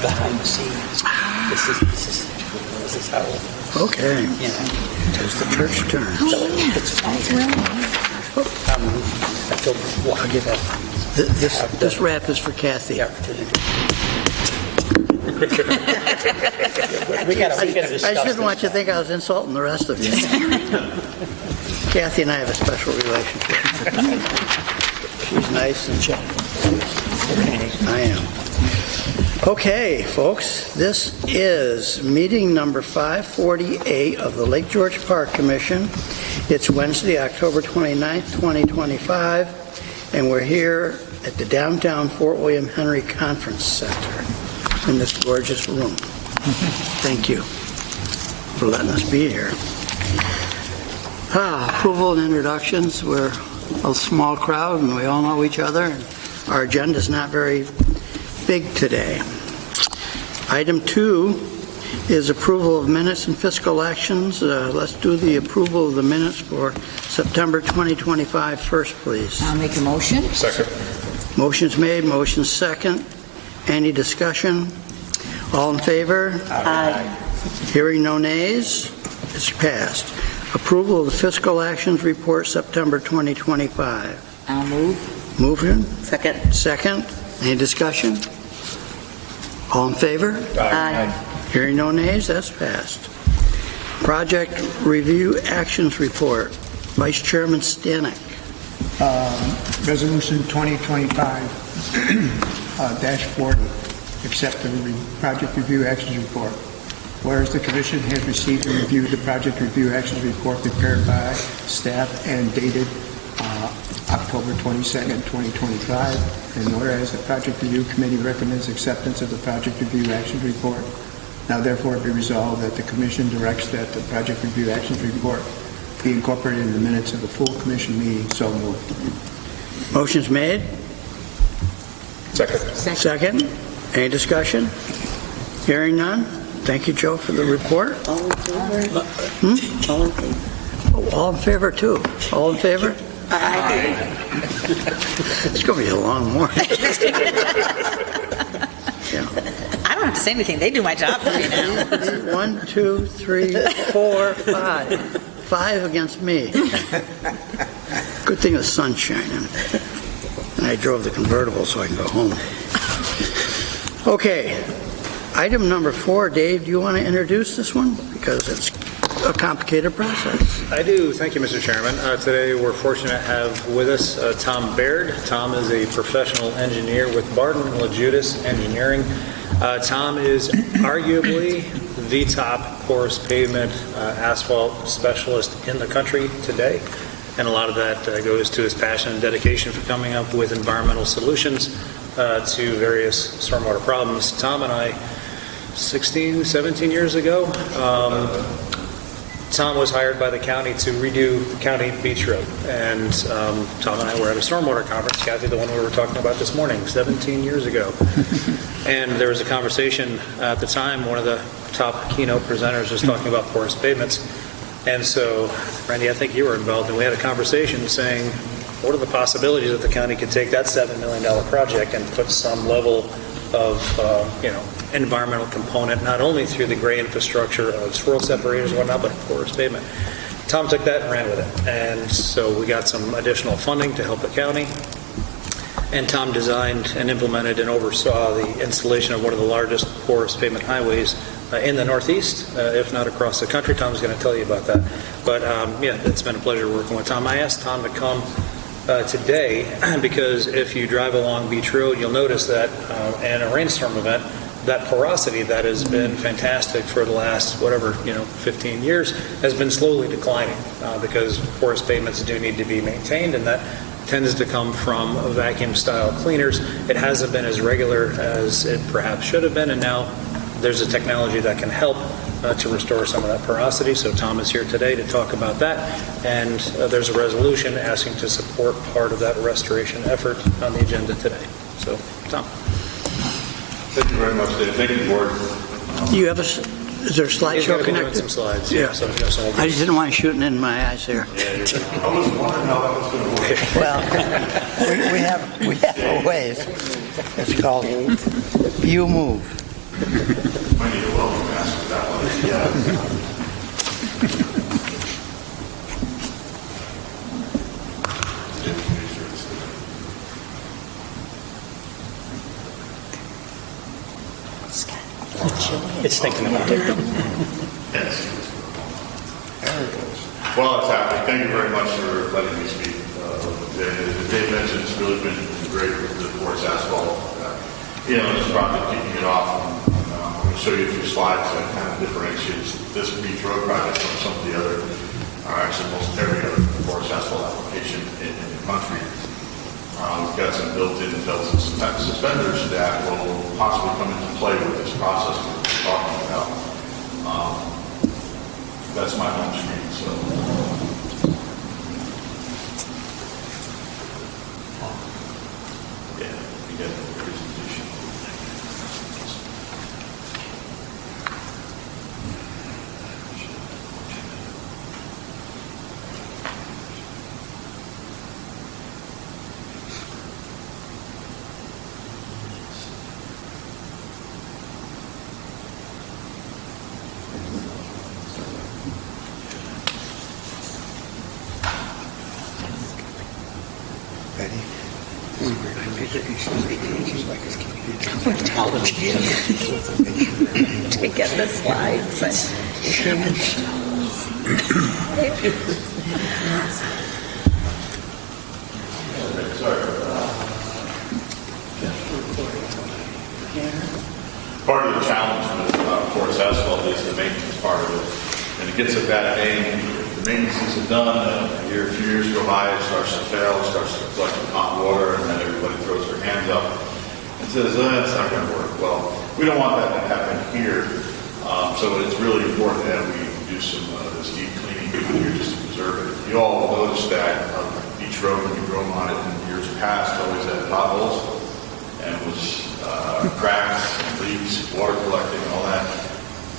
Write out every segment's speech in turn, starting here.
behind the scenes. This is how. Okay. You know. It's the church turn. So it's fine. I'll give up This wrap is for Kathy. the opportunity. we gotta I discuss shouldn't want you to think I was insulting the rest of you. Kathy and I have a special relationship. She's nice and chill. I am. Okay, folks, this is meeting number 548 of the Lake George Park Commission. It's Wednesday, October 29th, 2025, and we're here at the downtown Fort William Henry Conference Center in this gorgeous room. Thank you for letting us be here. Approval and introductions. We're a small crowd and we all know each other. And our agenda is not very big today. Item 2 is approval of minutes and fiscal actions. Let's do the approval of the minutes for September 2025 first, please. I'll make a motion. Second. Motion's made, motion's second. Any discussion? All in favor? Aye. Hearing no nays, it's passed. Approval of the fiscal actions report September 2025. I'll move. Moving. Second. Second. Any discussion? All in favor? Aye. Hearing no nays, that's passed. Project review actions report. Vice Chairman Stanek. Resolution 2025-40, accept the project review actions report. Whereas the Commission has received and reviewed the project review actions report prepared by staff and dated October 22nd, 2025, and whereas the Project Review Committee recommends acceptance of the project review actions report, now therefore be resolved that the Commission directs that the project review actions report be incorporated in the minutes of the full Commission meeting. So moved. Motion's made. Second. Second. Any discussion? Hearing none. Thank you, Joe, for the report. All in favor? All in favor? Oh, all in favor, too. All in favor? Aye. It's going to be a long morning. Yeah. I don't have to say anything. They do my job for me now. 1, 2, 3, 4, 5. 5 against me. Good thing the sun's shining. And I drove the convertible so I can go home. Okay. Item number 4, Dave, do you want to introduce this one? Because it's a complicated process. I do. Thank you, Mr. Chairman. Today we're fortunate to have with us Tom Baird. Tom is a professional engineer with Barton & LaJudas Engineering. Tom is arguably the top porous pavement asphalt specialist in the country today. And a lot of that goes to his passion and dedication for coming up with environmental solutions to various stormwater problems. Tom and I, 16, 17 years ago, Tom was hired by the county to redo County Beach Road, and Tom and I were at a stormwater conference, Kathy, the one we were talking about this morning, 17 years ago. And there was a conversation at the time, one of the top keynote presenters was talking about porous pavements. And so, Randy, I think you were involved, and we had a conversation saying, what are the possibilities that the county could take that $7 million project and put some level of, environmental component, not only through the gray infrastructure of swirl separators and whatnot, but porous pavement. Tom took that and ran with it. And so we got some additional funding to help the county. And Tom designed and implemented and oversaw the installation of one of the largest porous pavement highways in the Northeast, if not across the country. Tom's going to tell you about that. But it's been a pleasure working with Tom. I asked Tom to come today because if you drive along Beach Road, you'll notice that in a rainstorm event, that porosity that has been fantastic for the last 15 years has been slowly declining because porous pavements do need to be maintained, and that tends to come from vacuum style cleaners. It hasn't been as regular as it perhaps should have been, and now there's a technology that can help to restore some of that porosity. So Tom is here today to talk about that, and there's a resolution asking to support part of that restoration effort on the agenda today. So, Tom. Thank you very much, Dave. Thank you, Board. You have is there a slideshow connected? Some slides. Yeah. So I just didn't want you shooting in my eyes here. I was wondering how that was going to work. Well, we have a ways. It's called You Move. Might need a welcome mask for that one. Yeah. It's thinking about it. Yes. Well, it's happening. Thank you very much for letting me speak. As Dave mentioned, it's really been great with the Forest Asphalt. This project, kicking it off. I'm going to show you a few slides that kind of differentiates this beach road project from some of the other, or actually most every other Forest Asphalt application in the country. We've got some built-in belts and suspenders that will possibly come into play with this process we're talking about. That's my home screen, so. Yeah, you get the presentation. To get the slides. Part of the challenge with Forest Asphalt is the maintenance part of it. And it gets a bad name. The maintenance isn't done. A few years go by, it starts to fail, it starts to collect hot water, and then everybody throws their hands up and says, it's not going to work. Well, we don't want that to happen here. So it's really important that we do some this deep cleaning here just to preserve it. You all noticed that beach road, when you drove on it in years past, always had potholes and was cracks, and leaks, water collecting, and all that.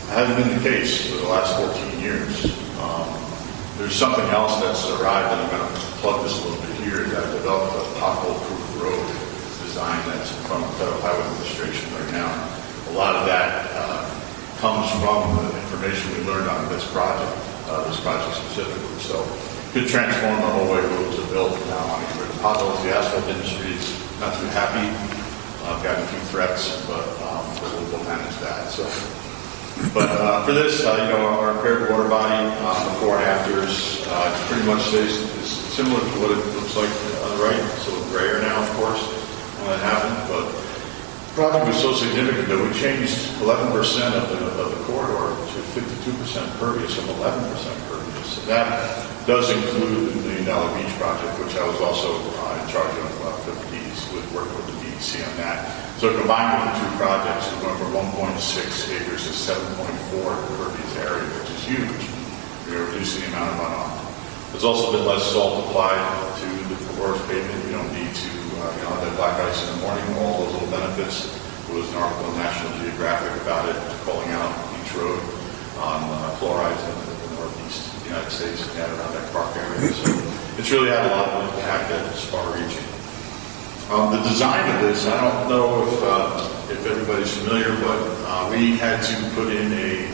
That hasn't been the case for the last 14 years. There's something else that's arrived, and I'm going to plug this a little bit here, that I've developed a pothole-proof road design that's in front of the Federal Highway Administration right now. A lot of that comes from the information we learned on this project specifically. So it could transform the whole way roads are built now. I mean, with potholes, the asphalt industry is not too happy. I've gotten a few threats, but we'll manage that. So. But for this, our paired water body, before and afters, pretty much stays similar to what it looks like on the right. It's a little grayer now, of course, when that happened. But the project was so significant that we changed 11% of the corridor to 52% pervious from 11% pervious. And that does include the $1 Million Beach project, which I was also in charge of working with the DEC on that. So combined with the two projects, we went from 1.6 acres to 7.4 impervious area, which is huge. We're reducing the amount of runoff. There's also been less salt applied to the porous pavement. We don't need to have that black ice in the morning, all those little benefits. There was an article in National Geographic about it, calling out Beach Road on chlorides in the northeast United States and around that park area. So it's really had a lot of impact that is far-reaching. The design of this, I don't know if everybody's familiar, but we had to put in a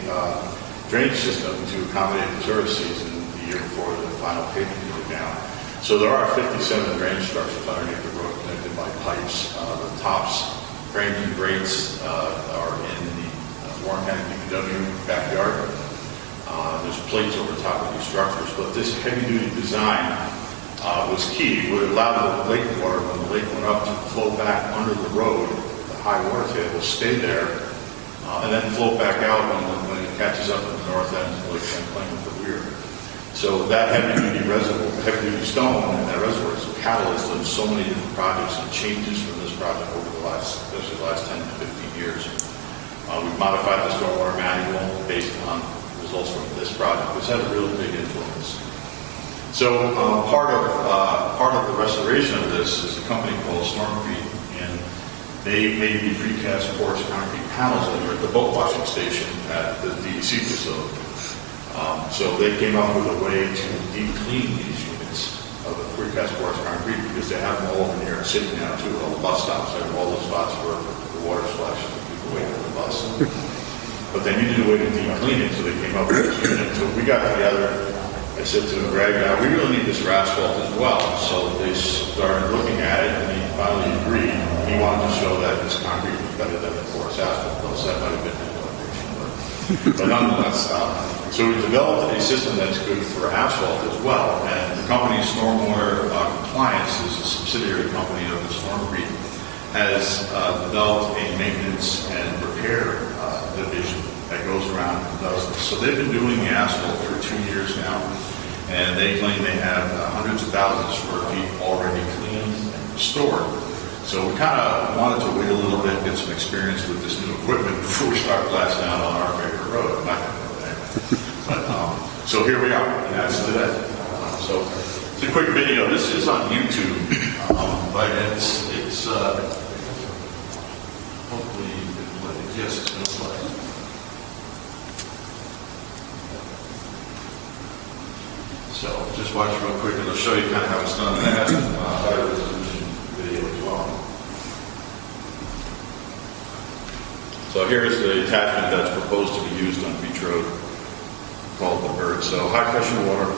drainage system to accommodate the tourist season the year before the final pavement was down. So there are 57 drainage structures underneath the road connected by pipes. The tops, frames and grates are in the Warren County DPW backyard. There's plates over top of these structures, but this heavy-duty design was key. It would allow the lake water, when the lake went up, to flow back under the road. The high water table stay there, and then float back out when it catches up in the north end of Lake Champlain with the weir. So that heavy-duty reservoir, heavy-duty stone in that reservoir is a catalyst of so many different projects and changes from this project over the last, especially the last 10 to 15 years. We've modified the stormwater manual based on results from this project, which had a really big influence. So part of the restoration of this is a company called Stormcrete, and they made the precast porous concrete panels that were at the boat washing station at the DEC facility. So they came up with a way to deep clean these units of the precast porous concrete because they have them all over near city now too, all the bus stops, all the spots where the water splashes and people wait for the bus. but they needed a way to deep clean it, so they came up with this unit. So we got together, I said to Greg, we really need this for asphalt as well. So they started looking at it, and he finally agreed. He wanted to show that this concrete was better than the porous asphalt, though that might have been an innovation. But nonetheless, so we developed a system that's good for asphalt as well. And the company Stormwater Compliance is a subsidiary company of the Stormcrete, has developed a maintenance and repair division that goes around and does this. So they've been doing the asphalt for 2 years now, and they claim they have hundreds of thousands of square feet already cleaned and restored. So we kind of wanted to wait a little bit, get some experience with this new equipment before we start blasting out on our favorite road. I'm not going to go there. But, so here we are, and that's today. So it's a quick video. This is on YouTube, but it's hopefully it exists. So just watch real quick, it'll show you kind of how it's done. And that has a higher resolution video as well. So here's the attachment that's proposed to be used on Beach Road, called the Bird. So high pressure water.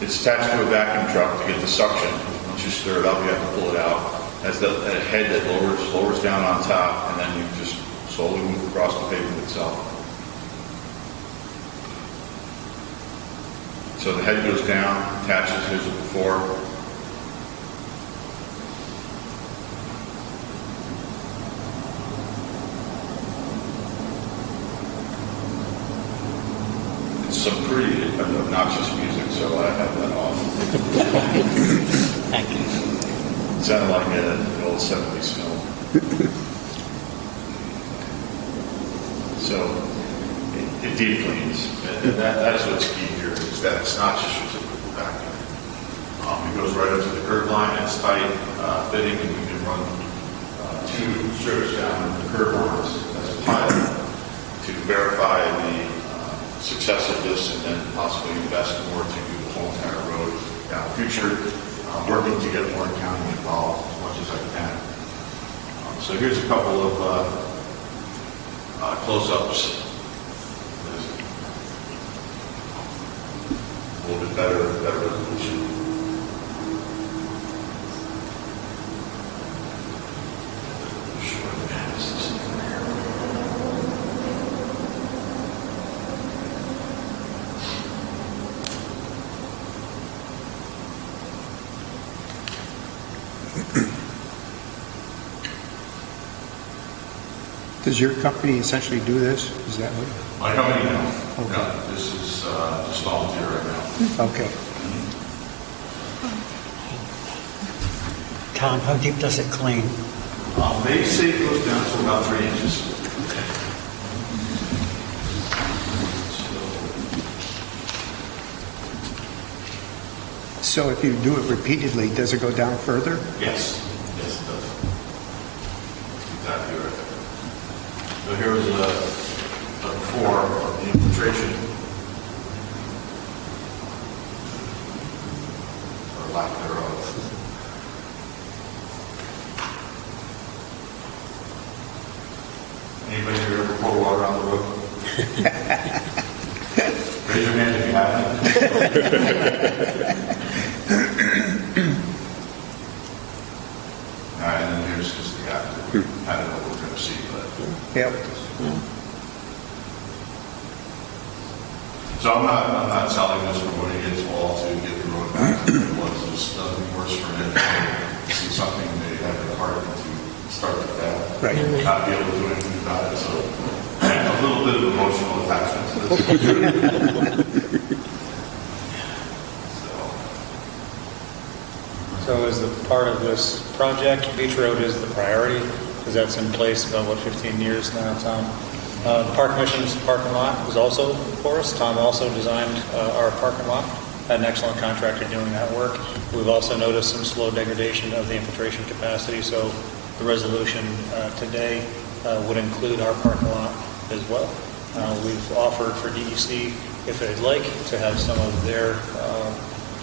It's attached to a vacuum truck to get the suction. Once you stir it up, you have to pull it out. Has a head that lowers down on top, and then you just slowly move across the pavement itself. So the head goes down, attaches, here's it before. It's some pretty obnoxious music, so I have that off. Thank you. It sounded like an old 70s film. So it deep cleans, and that's what's key here, is that it's not just a typical vacuum. It goes right up to the curb line, it's tight, fitting, and we can run 2 strips down the curb lines as a pilot to verify the success of this, and then possibly invest more to do the whole entire road down the future. Working to get Warren County involved as much as I can. So here's a couple of close-ups. A little bit better resolution. Does your company essentially do this? Is that what? My company, no. Okay. No, this is just volunteer right now. Okay. Tom, how deep does it clean? They say it goes down to about 3 inches. So if you do it repeatedly, does it go down further? Yes. Yes, it does. Exactly right. So here is a before of the infiltration, or lack thereof. Anybody here ever pour water on the road? Raise your hand if you haven't. All right, and then here's just the guy. I don't know what we're going to see, but. Yep. So I'm not selling this for what it is all to get the road back to what it was. There's nothing worse for me to see something they have the heart to start like that. Right. Not be able to do anything about it. So I have a little bit of emotional attachment to this. So as the part of this project, Beach Road is the priority, because that's in place about, 15 years now, Tom? The Park Mission's parking lot was also for us. Tom also designed our parking lot. Had an excellent contractor doing that work. We've also noticed some slow degradation of the infiltration capacity, so the resolution today would include our parking lot as well. We've offered for DEC, if they'd like, to have some of their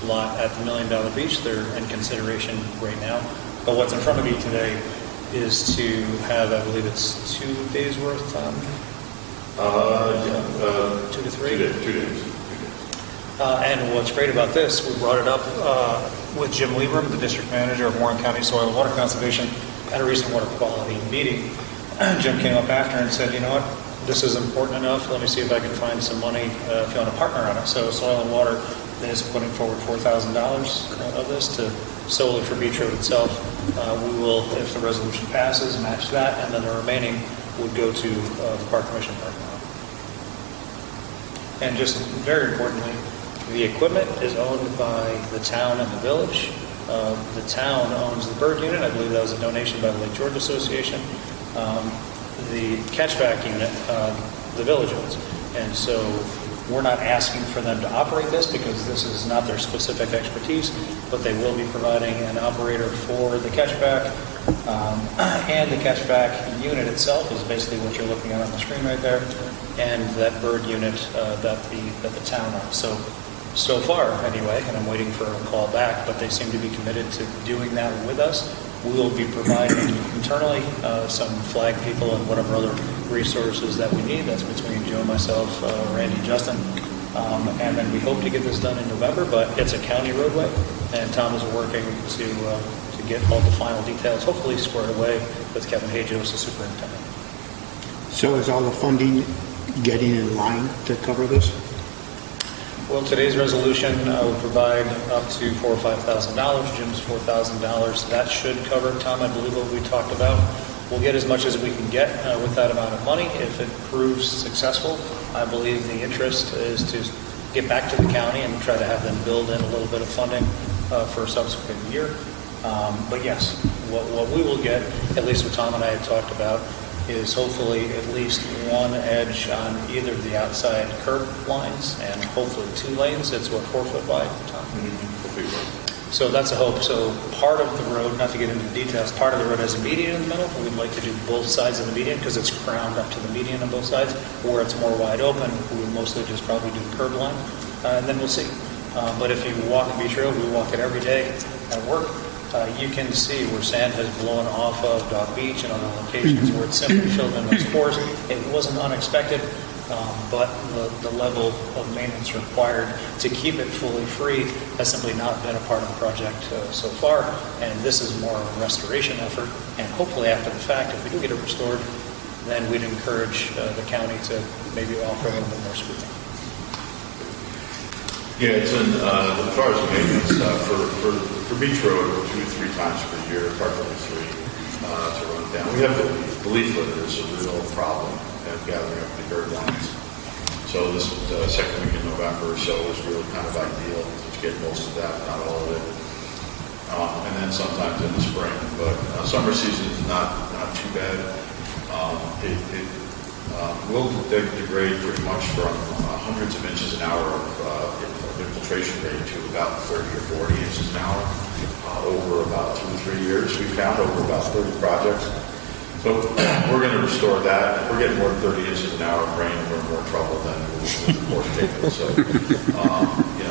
lot at the $1 Million Beach. They're in consideration right now. But what's in front of you today is to have, I believe it's 2 days worth, 2 to 3? 2 days. And what's great about this, we brought it up with Jim Liebram, the district manager of Warren County Soil and Water Conservation, at a recent water quality meeting. Jim came up after and said, you know what, this is important enough, let me see if I can find some money if you want to partner on it. So Soil and Water is putting forward $4,000 of this to solely for Beach Road itself. We will, if the resolution passes, match that, and then the remaining would go to the Park Commission parking lot. And just very importantly, the equipment is owned by the town and the village. The town owns the bird unit. I believe that was a donation by the Lake George Association. The catchback unit, the village owns. And so we're not asking for them to operate this because this is not their specific expertise, but they will be providing an operator for the catchback. And the catchback unit itself is basically what you're looking at on the screen right there, and that bird unit that the town owns. So far, anyway, and I'm waiting for a call back, but they seem to be committed to doing that with us. We will be providing internally some flag people and whatever other resources that we need. That's between Joe, myself, Randy, Justin. And then we hope to get this done in November, but it's a county roadway, and Tom is working to get all the final details, hopefully squared away with Kevin Hajos, the superintendent. So is all the funding getting in line to cover this? Well, today's resolution would provide up to $4,000 or $5,000. Jim's $4,000. That should cover, Tom, I believe what we talked about. We'll get as much as we can get with that amount of money. If it proves successful, I believe the interest is to get back to the county and try to have them build in a little bit of funding for a subsequent year. But yes, what we will get, at least what Tom and I had talked about, is hopefully at least one edge on either of the outside curb lines and hopefully 2 lanes. It's what, 4 foot wide, Tom? So that's a hope. So part of the road, not to get into the details, part of the road has a median in the middle. We'd like to do both sides of the median because it's crowned up to the median on both sides. Where it's more wide open, we would mostly just probably do the curb line, and then we'll see. But if you walk Beach Road, we walk it every day at work. You can see where sand has blown off of Dog Beach and other locations where it's simply filled in those pores. It wasn't unexpected, but the level of maintenance required to keep it fully free has simply not been a part of the project so far. And this is more of a restoration effort. And hopefully after the fact, if we do get it restored, then we'd encourage the county to maybe offer a little bit more scrutiny. Yeah, it's in, as far as the maintenance, for Beach Road, 2 to 3 times per year, partly 3 to run down. We have the leaf litter is a real problem at gathering up the bird lines. So this second week in November or so is really kind of ideal to get most of that, not all of it. And then sometimes in the spring, but summer season is not too bad. It will degrade pretty much from hundreds of inches an hour of infiltration rate to about 30 or 40 inches an hour over about 2 to 3 years. We found over about 30 projects. So we're going to restore that. If we're getting more than 30 inches an hour of rain, we're in more trouble than with the force table. So,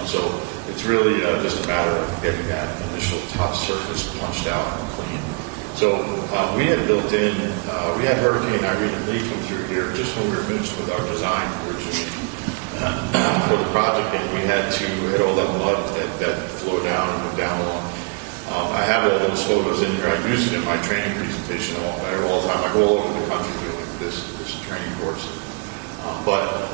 so it's really just a matter of getting that initial top surface punched out and clean. So we had built in, we had Hurricane Irene and Lee come through here just when we were finished with our design originally for the project, and we had to hit all that mud that flowed down and went down along. I have all those photos in here. I use it in my training presentation all the time. I go all over the country doing this training course. But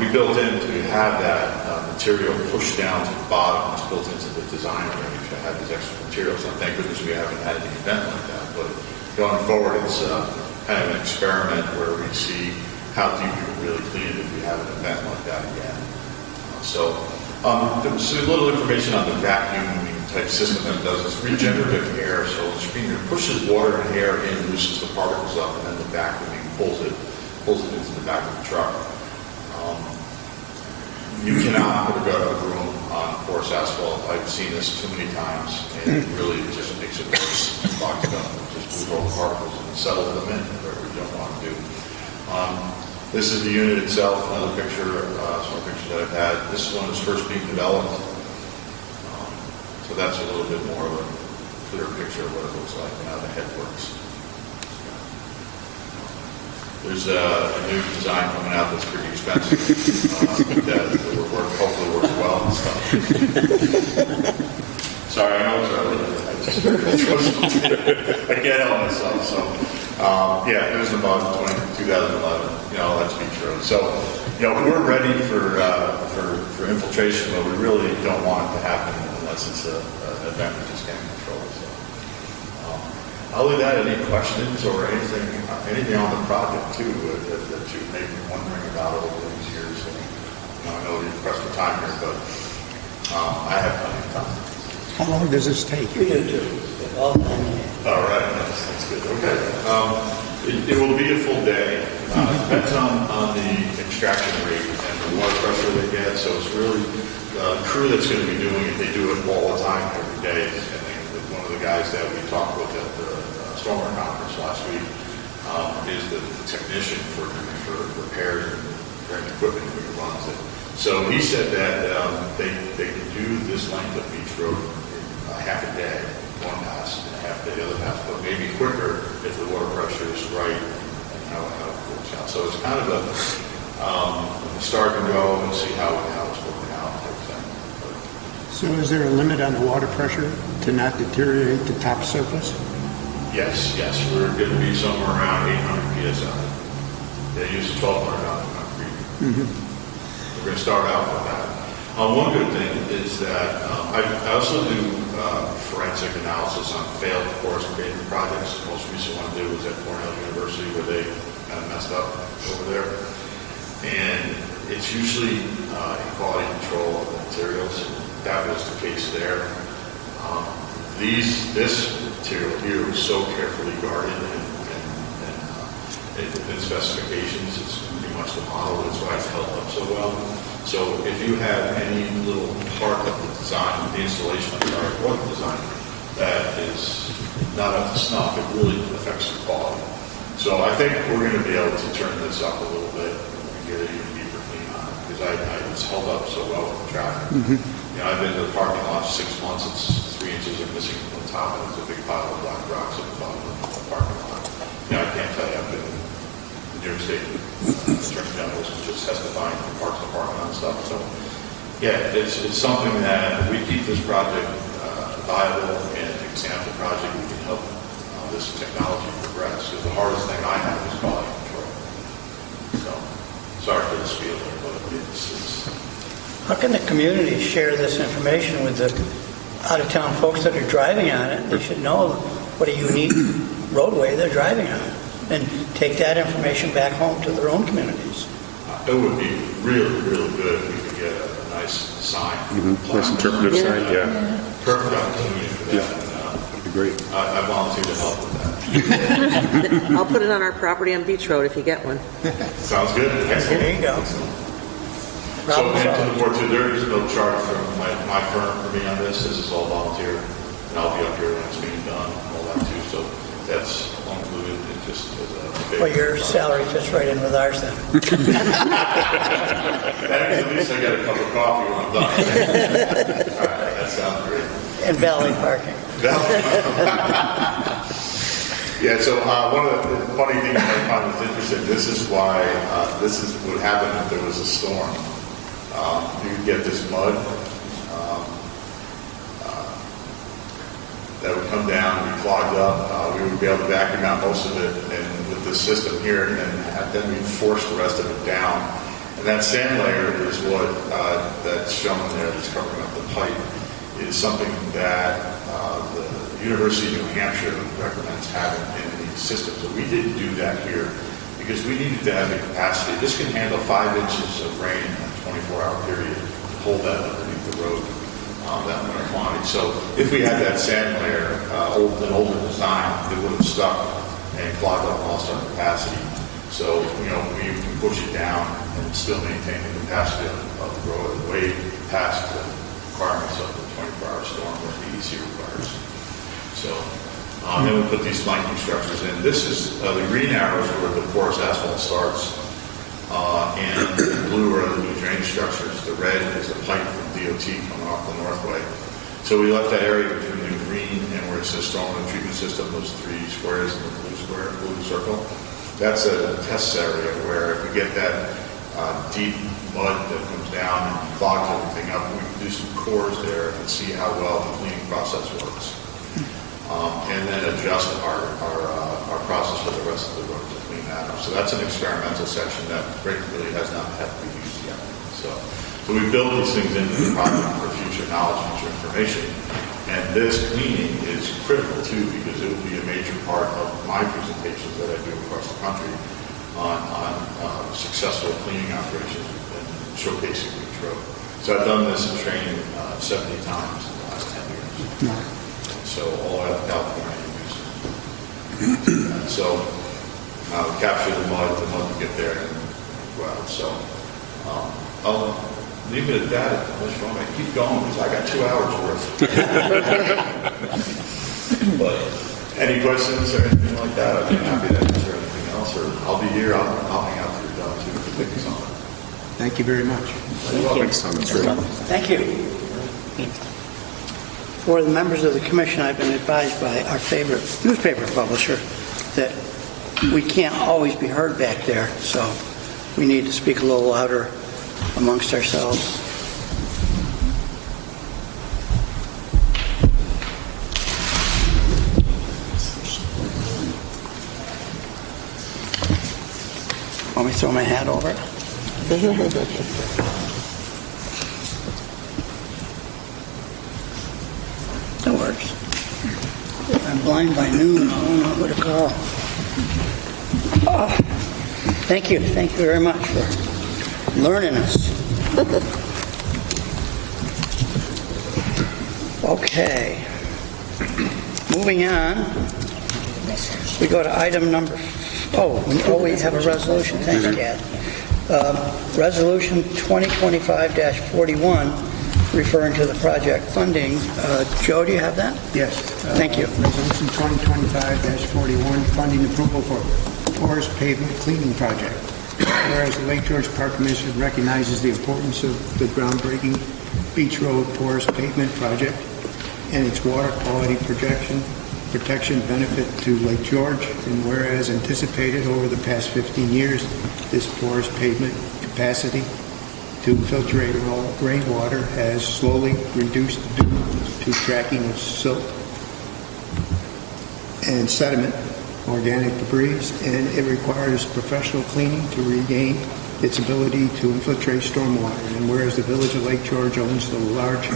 we built in to have that material pushed down to the bottom. It's built into the design already to have these extra materials. And thank goodness we haven't had an event like that. But going forward, it's kind of an experiment where we see how deep you can really clean it if we have an event like that again. So there's a little information on the vacuuming type system that does this regenerative air. So the screener pushes water and air in, loosens the particles up, and then the vacuuming pulls it into the back of the truck. You cannot put a broom on porous asphalt. I've seen this too many times, and it really just makes it worse. Boxed up, just move all the particles and settle them in where we don't want to do. This is the unit itself. Another picture, some pictures that I've had. This one is first being developed, so that's a little bit more of a clear picture of what it looks like and how the head works. There's a new design coming out that's pretty expensive, that hopefully works well and stuff. Sorry, I know it's early. I can't help myself. So, yeah, it was about 2011. That's Beach Road. So, we're ready for infiltration, but we really don't want it to happen unless it's an event we just can't control. So, other than that, any questions or anything on the project too that you may be wondering about over these years? I know you're pressed for time here, but I have plenty of time. How long does this take? We do too. All the time. All right, that's good. Okay. It will be a full day. Depends on the extraction rate and the water pressure they get. So it's really the crew that's going to be doing it. They do it all the time, every day. And one of the guys that we talked with at the stormwater conference last week is the technician for repairs and equipment who runs it. So he said that they can do this length of Beach Road in half a day, one pass, and half the other pass, but maybe quicker if the water pressure is right and how it works out. So it's kind of a start and go and see how it's working out. So is there a limit on the water pressure to not deteriorate the top surface? Yes. We're going to be somewhere around 800 psi. They use 1,200 on concrete. Mm-hmm. We're going to start out with that. One good thing is that I also do forensic analysis on failed forest abatement projects. The most recent one I did was at Cornell University, where they kind of messed up over there. And it's usually in quality control of the materials. That was the case there. This material here was so carefully guarded and in specifications. It's pretty much the model. That's why it's held up so well. So if you have any little part of the design, the installation of or the design that is not up to snuff, it really affects the quality. So I think we're going to be able to turn this up a little bit and get it even deeper clean on it, because it's held up so well with the traffic. Mm-hmm. I've been to the parking lot 6 months. It's 3 inches are missing from the top, and it's a big pile of black rocks at the bottom of the parking lot. I can't tell you, I've been in New York State Attorney General just testifying for Parks Department and stuff. So, yeah, it's something that we keep this project viable and example project. We can help this technology progress. Because the hardest thing I have is quality control. So, sorry for the spiel there, but it's How can the community share this information with the out-of-town folks that are driving on it? They should know what a unique roadway they're driving on, and take that information back home to their own communities. It would be really, really good if we could get a nice sign. Mm-hmm. Nice interpretive sign, yeah. Perfect opportunity for that. That'd be great. I volunteer to help with that. I'll put it on our property on Beach Road if you get one. Sounds good. Excellent. There you go. So, and to the board too, there is no charge from my firm for me on this. This is all volunteer, and I'll be up here when it's being done, and all that too. So that's all included. It just as a favor. Well, your salary fits right in with ours then. At least I get a cup of coffee when I'm done. All right, that sounds great. And valet parking. Yeah, so one of the funny things I find is interesting, this is why, this is what happened if there was a storm. You would get this mud that would come down, be clogged up. We would be able to vacuum out most of it and with this system here, and then we'd force the rest of it down. And that sand layer is what that's shown there that's covering up the pipe, is something that the University of New Hampshire recommends having in these systems. So we didn't do that here because we needed to have the capacity. This can handle 5 inches of rain in a 24-hour period to hold that underneath the road, that amount of quantity. So if we had that sand layer, an older design, it would have stuck and clogged up and lost our capacity. So, we can push it down and still maintain the capacity of the road way past the requirements of the 24-hour storm that the EC requires. So, then we put these flanking structures in. This is the green arrows where the porous asphalt starts, and the blue are the new drainage structures. The red is a pipe from DOT coming off the northway. So we left that area between the green and where it says stormwater treatment system, those 3 squares and the blue circle. That's a test area where if we get that deep mud that comes down and clogs everything up, we can do some cores there and see how well the cleaning process works. And then adjust our process for the rest of the road to clean that up. So that's an experimental section that really has not had to be used yet. So we build these things into the project for future knowledge, future information. And this cleaning is critical too, because it will be a major part of my presentations that I do across the country on successful cleaning operations and showcasing Beach Road. So I've done this in training 70 times in the last 10 years. No. So all out of California use. And so capture the mud to get there and well. So I'll leave it at that. Unless you want me to keep going, because I got 2 hours worth. But any questions or anything like that, I'd be happy to answer anything else. Or I'll be here. I'll hang out through down too to pick this on. Thank you very much. Thank you. For the members of the commission, I've been advised by our favorite newspaper publisher that we can't always be heard back there, so we need to speak a little louder amongst ourselves. Want me to throw my hat over? That works. I'm blind by noon. I don't know who to call. Oh, thank you. Thank you very much for learning us. Okay. Moving on. We go to item number... we have a resolution. Thanks, Kat. Resolution 2025-41, referring to the project funding. Joe, do you have that? Yes. Thank you. Resolution 2025-41, funding approval for porous pavement cleaning project. Whereas the Lake George Park Commission recognizes the importance of the groundbreaking Beach Road porous pavement project and its water quality protection benefit to Lake George, and whereas anticipated over the past 15 years, this porous pavement capacity to infiltrate rainwater has slowly reduced due to cracking of silt and sediment, organic debris, and it requires professional cleaning to regain its ability to infiltrate stormwater. And whereas the Village of Lake George owns the large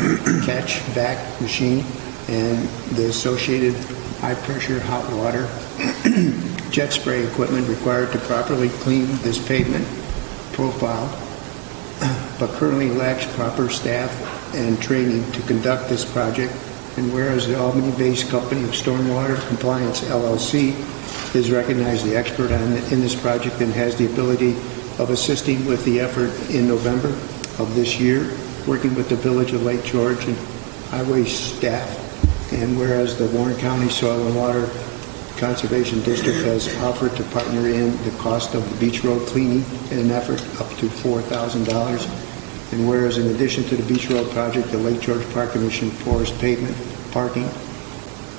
catch vac machine and the associated high-pressure hot water jet spray equipment required to properly clean this pavement profile, but currently lacks proper staff and training to conduct this project. And whereas the Albany-based company of Stormwater Compliance, LLC, is recognized the expert in this project and has the ability of assisting with the effort in November of this year, working with the Village of Lake George and highway staff. And whereas the Warren County Soil and Water Conservation District has offered to partner in the cost of the Beach Road cleaning in an effort up to $4,000. And whereas in addition to the Beach Road project, the Lake George Park Commission porous pavement parking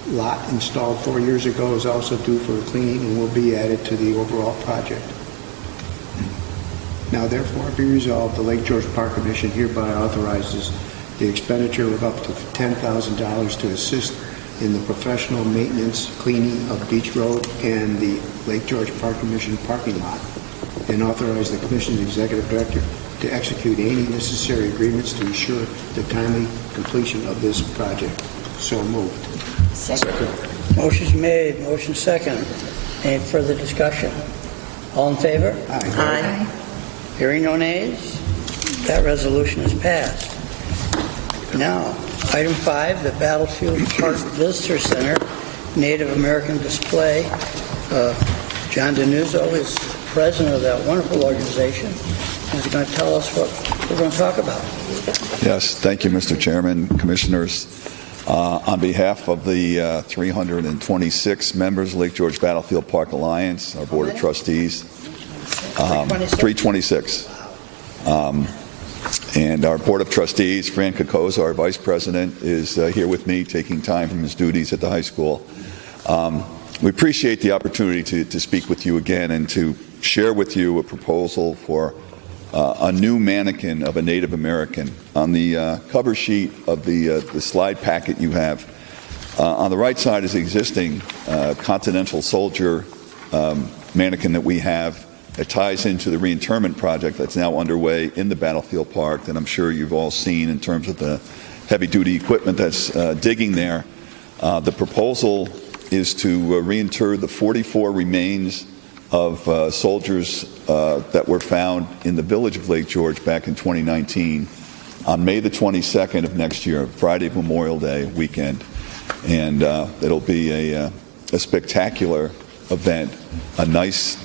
lot installed 4 years ago is also due for cleaning and will be added to the overall project. Now therefore be resolved, the Lake George Park Commission hereby authorizes the expenditure of up to $10,000 to assist in the professional maintenance cleaning of Beach Road and the Lake George Park Commission parking lot, and authorize the Commission's Executive Director to execute any necessary agreements to ensure the timely completion of this project. So moved. Second. Motion's made. Motion second. Any further discussion? All in favor? Aye. Hearing no nays, that resolution is passed. Now, item 5, the Battlefield Park Visitor Center Native American Display. John Denuzzo is president of that wonderful organization, and he's going to tell us what we're going to talk about. Yes, thank you, Mr. Chairman, Commissioners. On behalf of the 326 members of Lake George Battlefield Park Alliance, our Board of Trustees, 326. And our Board of Trustees, Fran Kokoza, our Vice President, is here with me, taking time from his duties at the high school. we appreciate the opportunity to speak with you again and to share with you a proposal for a new mannequin of a Native American. On the cover sheet of the slide packet you have, on the right side is the existing Continental Soldier mannequin that we have. It ties into the reinterment project that's now underway in the Battlefield Park that I'm sure you've all seen in terms of the heavy-duty equipment that's digging there. The proposal is to reinter the 44 remains of soldiers that were found in the village of Lake George back in 2019 on May the 22nd of next year, Friday Memorial Day weekend. And it'll be a spectacular event, a nice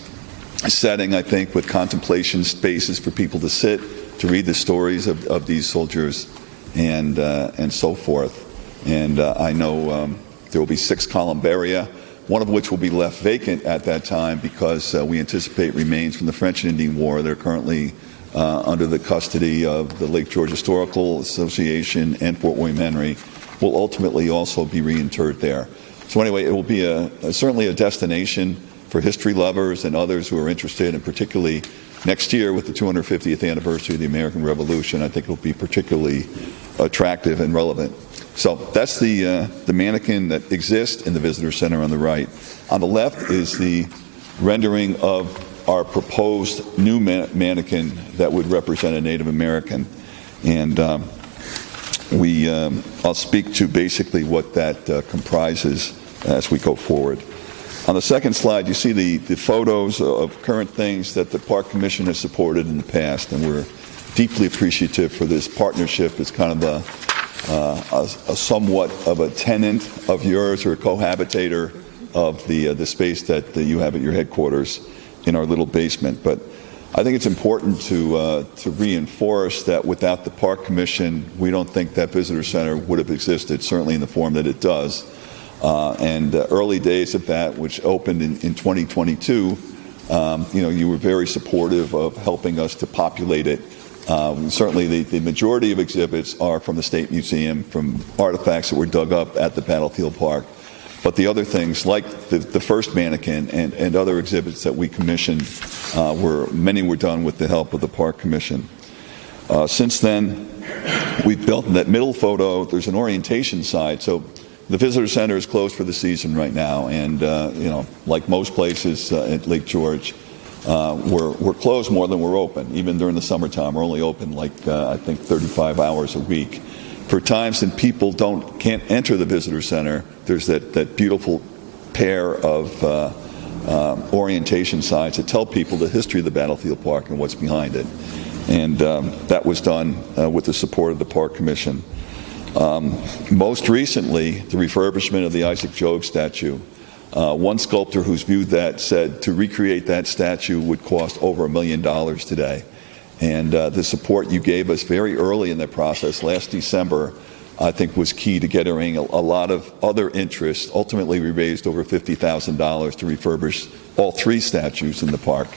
setting, I think, with contemplation spaces for people to sit, to read the stories of these soldiers and so forth. And I know there will be 6 columbaria, one of which will be left vacant at that time because we anticipate remains from the French and Indian War that are currently under the custody of the Lake George Historical Association and Fort William Henry will ultimately also be reinterred there. So anyway, it will be certainly a destination for history lovers and others who are interested, and particularly next year with the 250th anniversary of the American Revolution, I think it will be particularly attractive and relevant. So that's the mannequin that exists in the visitor center on the right. On the left is the rendering of our proposed new mannequin that would represent a Native American. And I'll speak to basically what that comprises as we go forward. On the second slide, you see the photos of current things that the Park Commission has supported in the past, and we're deeply appreciative for this partnership. It's kind of a somewhat of a tenant of yours or a cohabitator of the space that you have at your headquarters in our little basement. But I think it's important to reinforce that without the Park Commission, we don't think that visitor center would have existed, certainly in the form that it does. And early days of that, which opened in 2022, you were very supportive of helping us to populate it. Certainly the majority of exhibits are from the State Museum, from artifacts that were dug up at the Battlefield Park. But the other things, like the first mannequin and other exhibits that we commissioned, many were done with the help of the Park Commission. Since then, we've built in that middle photo, there's an orientation side. So the visitor center is closed for the season right now, and like most places at Lake George, we're closed more than we're open. Even during the summertime, we're only open I think 35 hours a week. For times when people can't enter the visitor center, there's that beautiful pair of orientation signs that tell people the history of the Battlefield Park and what's behind it. And that was done with the support of the Park Commission. Most recently, the refurbishment of the Isaac Jogues statue. One sculptor who's viewed that said to recreate that statue would cost over $1 million today. And the support you gave us very early in the process, last December, I think was key to getting a lot of other interest. Ultimately, we raised over $50,000 to refurbish all 3 statues in the park.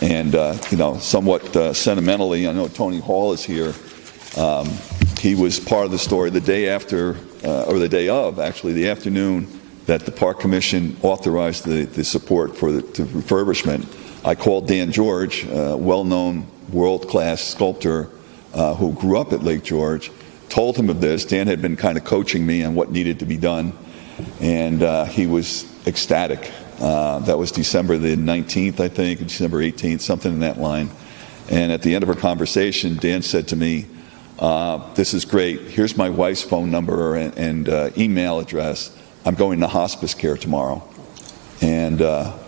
And, somewhat sentimentally, I know Tony Hall is here. He was part of the story the day after, or the day of, actually, the afternoon that the Park Commission authorized the support for the refurbishment. I called Dan George, a well-known world-class sculptor who grew up at Lake George, told him of this. Dan had been kind of coaching me on what needed to be done, and he was ecstatic. That was December the 19th, I think, December 18th, something in that line. And at the end of our conversation, Dan said to me, this is great. Here's my wife's phone number and email address. I'm going to hospice care tomorrow. And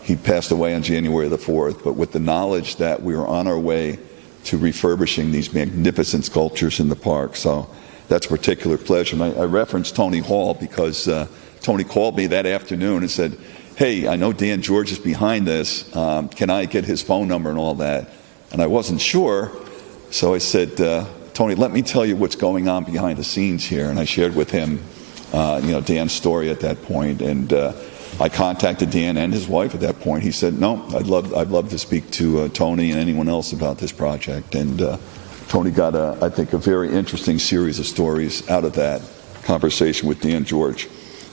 he passed away on January the 4th, but with the knowledge that we were on our way to refurbishing these magnificent sculptures in the park. So that's a particular pleasure. And I referenced Tony Hall because Tony called me that afternoon and said, hey, I know Dan George is behind this. Can I get his phone number and all that? And I wasn't sure, so I said, Tony, let me tell you what's going on behind the scenes here. And I shared with him, Dan's story at that point. And I contacted Dan and his wife at that point. He said, no, I'd love to speak to Tony and anyone else about this project. And Tony got, I think, a very interesting series of stories out of that conversation with Dan George.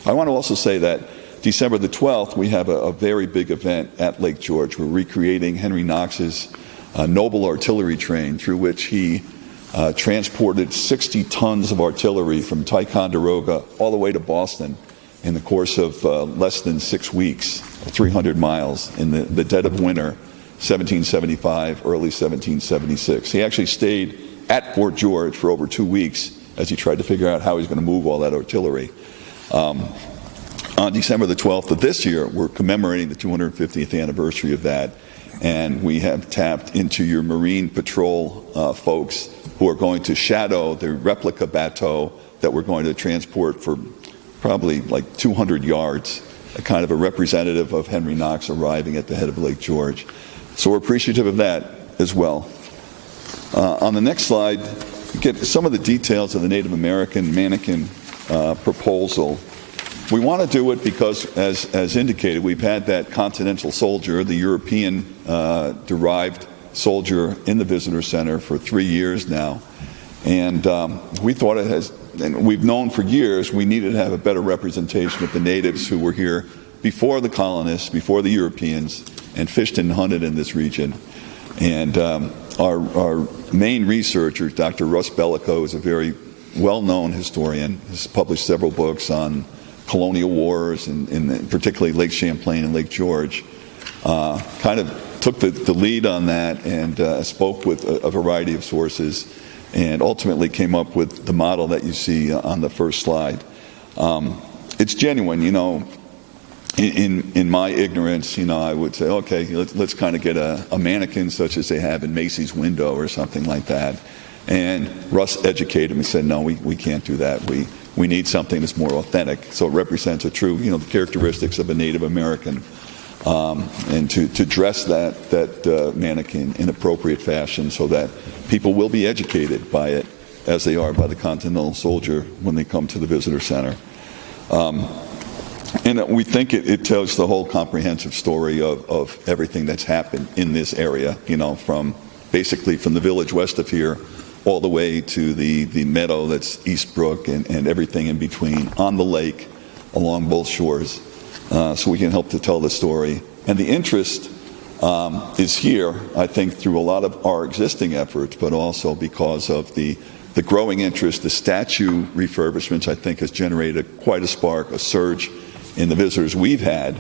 I want to also say that December the 12th, we have a very big event at Lake George. We're recreating Henry Knox's Noble artillery train, through which he transported 60 tons of artillery from Ticonderoga all the way to Boston in the course of less than 6 weeks, 300 miles in the dead of winter, 1775, early 1776. He actually stayed at Fort George for over 2 weeks as he tried to figure out how he's going to move all that artillery. On December the 12th of this year, we're commemorating the 250th anniversary of that, and we have tapped into your Marine Patrol folks who are going to shadow the replica bateau that we're going to transport for probably like 200 yards, a kind of a representative of Henry Knox arriving at the head of Lake George. So we're appreciative of that as well. On the next slide, you get some of the details of the Native American mannequin proposal. We want to do it because, as indicated, we've had that continental soldier, the European derived soldier, in the visitor center for 3 years now. And we thought and we've known for years, we needed to have a better representation of the natives who were here before the colonists, before the Europeans, and fished and hunted in this region. And our main researcher, Dr. Russ Bellico, is a very well-known historian. He's published several books on colonial wars, and particularly Lake Champlain and Lake George. Kind of took the lead on that and spoke with a variety of sources, and ultimately came up with the model that you see on the first slide. It's genuine, you know. In my ignorance, you know, I would say, okay, let's kind of get a mannequin such as they have in Macy's window or something like that. And Russ educated me and said, no, we can't do that. We need something that's more authentic. So it represents a true, you know, the characteristics of a Native American. And to dress that mannequin in appropriate fashion so that people will be educated by it as they are by the Continental Soldier when they come to the visitor center. And we think it tells the whole comprehensive story of everything that's happened in this area, you know, basically from the village west of here all the way to the meadow that's East Brook and everything in between on the lake along both shores. So we can help to tell the story. And the interest is here, I think, through a lot of our existing efforts, but also because of the growing interest. The statue refurbishments, I think, has generated quite a spark, a surge in the visitors we've had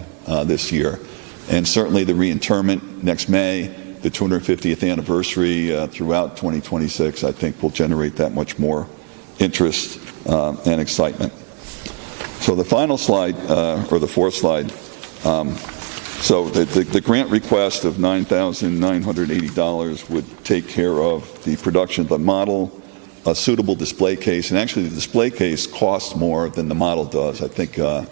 this year. And certainly the reinterment next May, the 250th anniversary throughout 2026, I think will generate that much more interest and excitement. So the final slide, or the fourth slide, so the grant request of $9,980 would take care of the production of the model, a suitable display case, and actually the display case costs more than the model does. I think the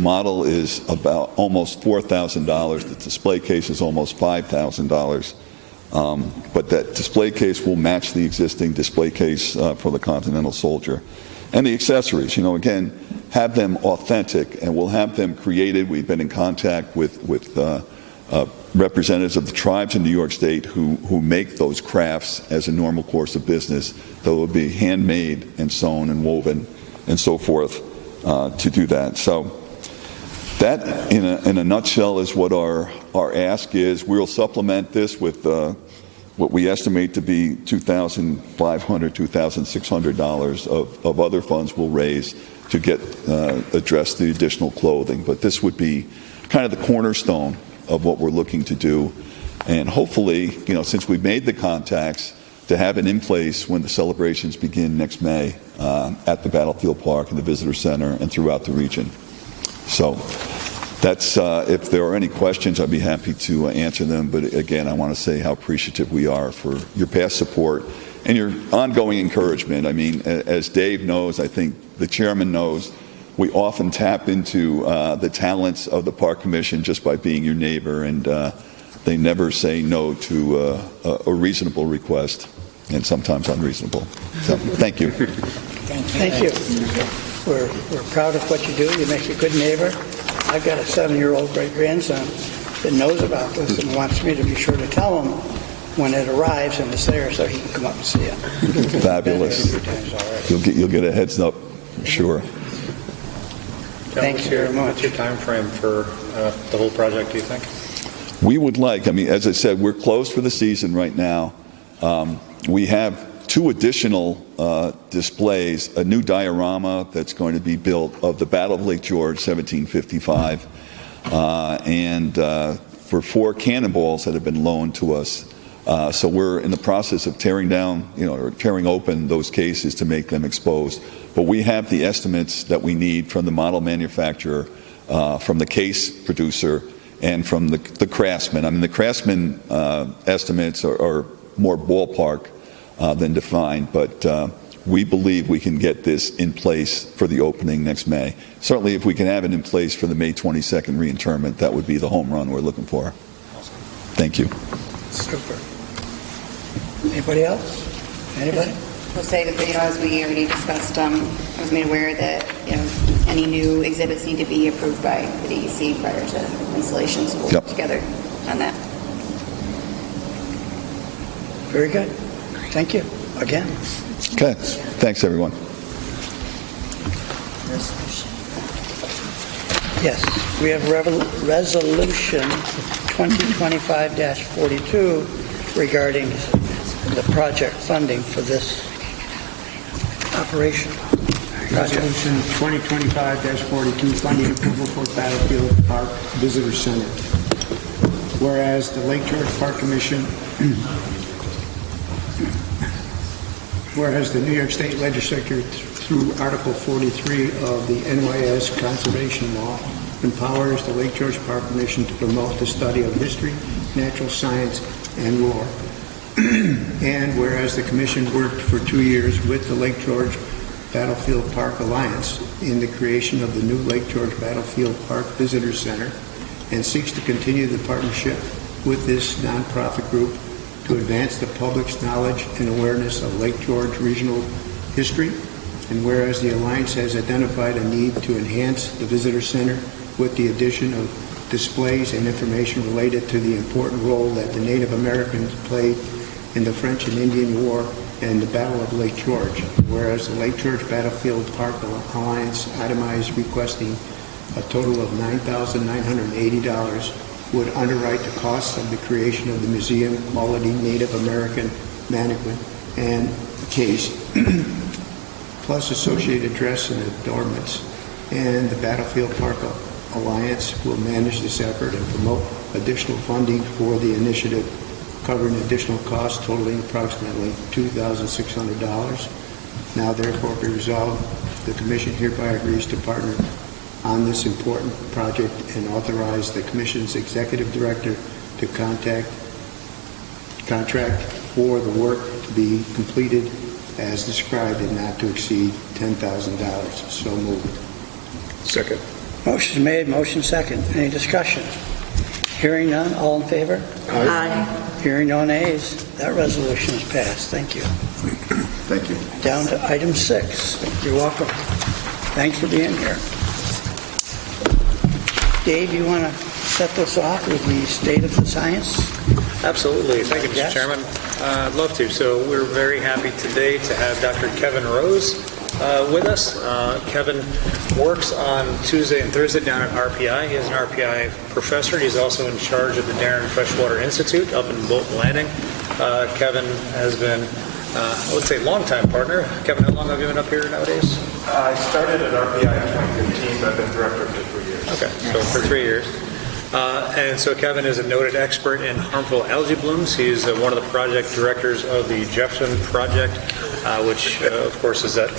model is about almost $4,000. The display case is almost $5,000. But that display case will match the existing display case for the Continental Soldier. And the accessories, you know, again, have them authentic, and we'll have them created. We've been in contact with representatives of the tribes in New York State who make those crafts as a normal course of business. That will be handmade and sewn and woven and so forth to do that. So that, in a nutshell, is what our ask is. We'll supplement this with what we estimate to be $2,500, $2,600 of other funds we'll raise to address the additional clothing. But this would be kind of the cornerstone of what we're looking to do. And hopefully, you know, since we've made the contacts, to have it in place when the celebrations begin next May at the Battlefield Park and the Visitor Center and throughout the region. So that's, if there are any questions, I'd be happy to answer them. But again, I want to say how appreciative we are for your past support and your ongoing encouragement. I mean, as Dave knows, I think the chairman knows, we often tap into the talents of the Park Commission just by being your neighbor, and they never say no to a reasonable request, and sometimes unreasonable. So, thank you. Thank you. We're proud of what you do. You make a good neighbor. I've got a 7-year-old great-grandson that knows about this and wants me to be sure to tell him when it arrives and it's there so he can come up and see it. Fabulous. You'll get a heads up, for sure. Thank you very much. What's your time frame for the whole project, do you think? We would like, I mean, as I said, we're closed for the season right now. We have 2 additional displays, a new diorama that's going to be built of the Battle of Lake George, 1755, and for 4 cannonballs that have been loaned to us. So we're in the process of tearing down, or tearing open those cases to make them exposed. But we have the estimates that we need from the model manufacturer, from the case producer, and from the craftsman. I mean, the craftsman estimates are more ballpark than defined, but we believe we can get this in place for the opening next May. Certainly, if we can have it in place for the May 22nd reinterment, that would be the home run we're looking for. Thank you. Super. Anybody else? Anybody? We'll say that, as we already discussed, I was made aware that, any new exhibits need to be approved by the DEC prior to installation, so we'll Yep. work together on that. Very good. Thank you again. Okay. Thanks, everyone. Yes, we have resolution 2025-42 regarding the project funding for this operation. Resolution 2025-42, funding approval for Battlefield Park Visitor Center. Whereas the Lake George Park Commission, whereas the New York State Legislature, through Article 43 of the NYS Conservation Law, empowers the Lake George Park Commission to promote the study of history, natural science, and lore. And whereas the Commission worked for 2 years with the Lake George Battlefield Park Alliance in the creation of the new Lake George Battlefield Park Visitor Center, and seeks to continue the partnership with this nonprofit group to advance the public's knowledge and awareness of Lake George regional history. And whereas the Alliance has identified a need to enhance the Visitor Center with the addition of displays and information related to the important role that the Native Americans played in the French and Indian War and the Battle of Lake George. Whereas the Lake George Battlefield Park Alliance itemized requesting a total of $9,980 would underwrite the costs of the creation of the museum quality Native American mannequin and case, plus associated dress and adornments. And the Battlefield Park Alliance will manage this effort and promote additional funding for the initiative, covering additional costs totaling approximately $2,600. Now therefore be resolved, the Commission hereby agrees to partner on this important project and authorize the Commission's Executive Director to contract for the work to be completed as described and not to exceed $10,000. So moved. Second. Motion made, motion second. Any discussion? Hearing none, all in favor? Aye. Hearing no nays, that resolution is passed. Thank you. Thank you. Down to item 6. You're welcome. Thanks for being here. Dave, you want to set this off with the state of the science? Absolutely. Thank you, Mr. Yes. Chairman. I'd love to. So we're very happy today to have Dr. Kevin Rose with us. Kevin works on Tuesday and Thursday down at RPI. He is an RPI professor. He's also in charge of the Darren Freshwater Institute up in Bolton Landing. Kevin has been, I would say, longtime partner. Kevin, how long have you been up here nowadays? I started at RPI in 2015, but I've been director for 3 years. Okay, so for 3 years. And so Kevin is a noted expert in harmful algae blooms. He's one of the project directors of the Jefferson Project, which, of course, is a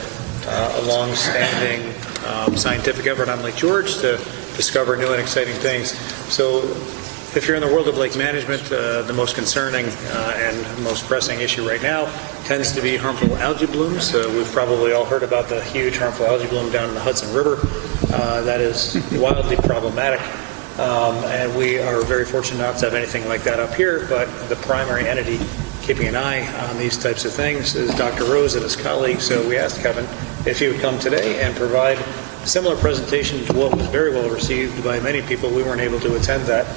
long-standing scientific effort on Lake George to discover new and exciting things. So if you're in the world of lake management, the most concerning and most pressing issue right now tends to be harmful algae blooms. We've probably all heard about the huge harmful algae bloom down in the Hudson River. That is wildly problematic. And we are very fortunate not to have anything like that up here, but the primary entity keeping an eye on these types of things is Dr. Rose and his colleagues. So we asked Kevin if he would come today and provide a similar presentation to what was very well received by many people. We weren't able to attend that.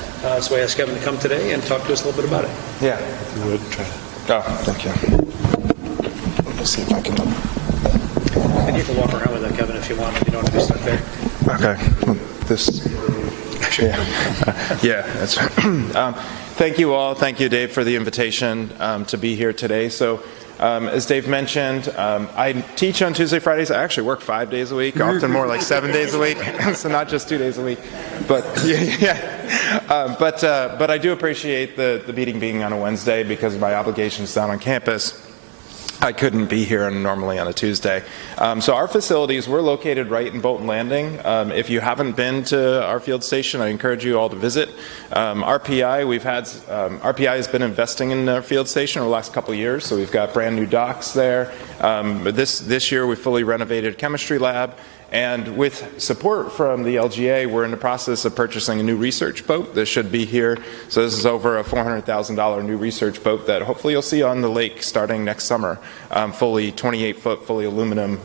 So I asked Kevin to come today and talk to us a little bit about it. Yeah, if you would try to. Oh, thank you. Let's see if I can. And you can walk around with that, Kevin, if you want. You don't have to be stuck there. Okay. Well, this. Yeah. That's. Thank you all. Thank you, Dave, for the invitation to be here today. So, as Dave mentioned, I teach on Tuesday, Fridays. I actually work 5 days a week, often more like 7 days a week, so not just 2 days a week. But but I do appreciate the meeting being on a Wednesday because of my obligations down on campus. I couldn't be here normally on a Tuesday. So our facilities, we're located right in Bolton Landing. If you haven't been to our field station, I encourage you all to visit. RPI, RPI has been investing in our field station over the last couple of years, so we've got brand new docks there. This year we fully renovated a chemistry lab. And with support from the LGA, we're in the process of purchasing a new research boat that should be here. So this is over a $400,000 new research boat that hopefully you'll see on the lake starting next summer. Fully 28-foot, fully aluminum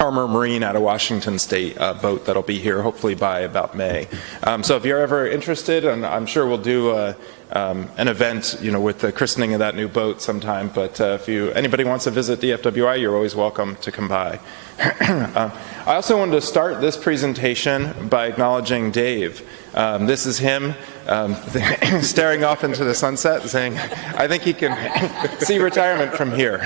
Armor Marine out of Washington State boat that'll be here hopefully by about May. So if you're ever interested, and I'm sure we'll do an event, with the christening of that new boat sometime. But if anybody wants to visit DFWI, you're always welcome to come by. I also wanted to start this presentation by acknowledging Dave. This is him staring off into the sunset, saying, "I think he can see retirement from here."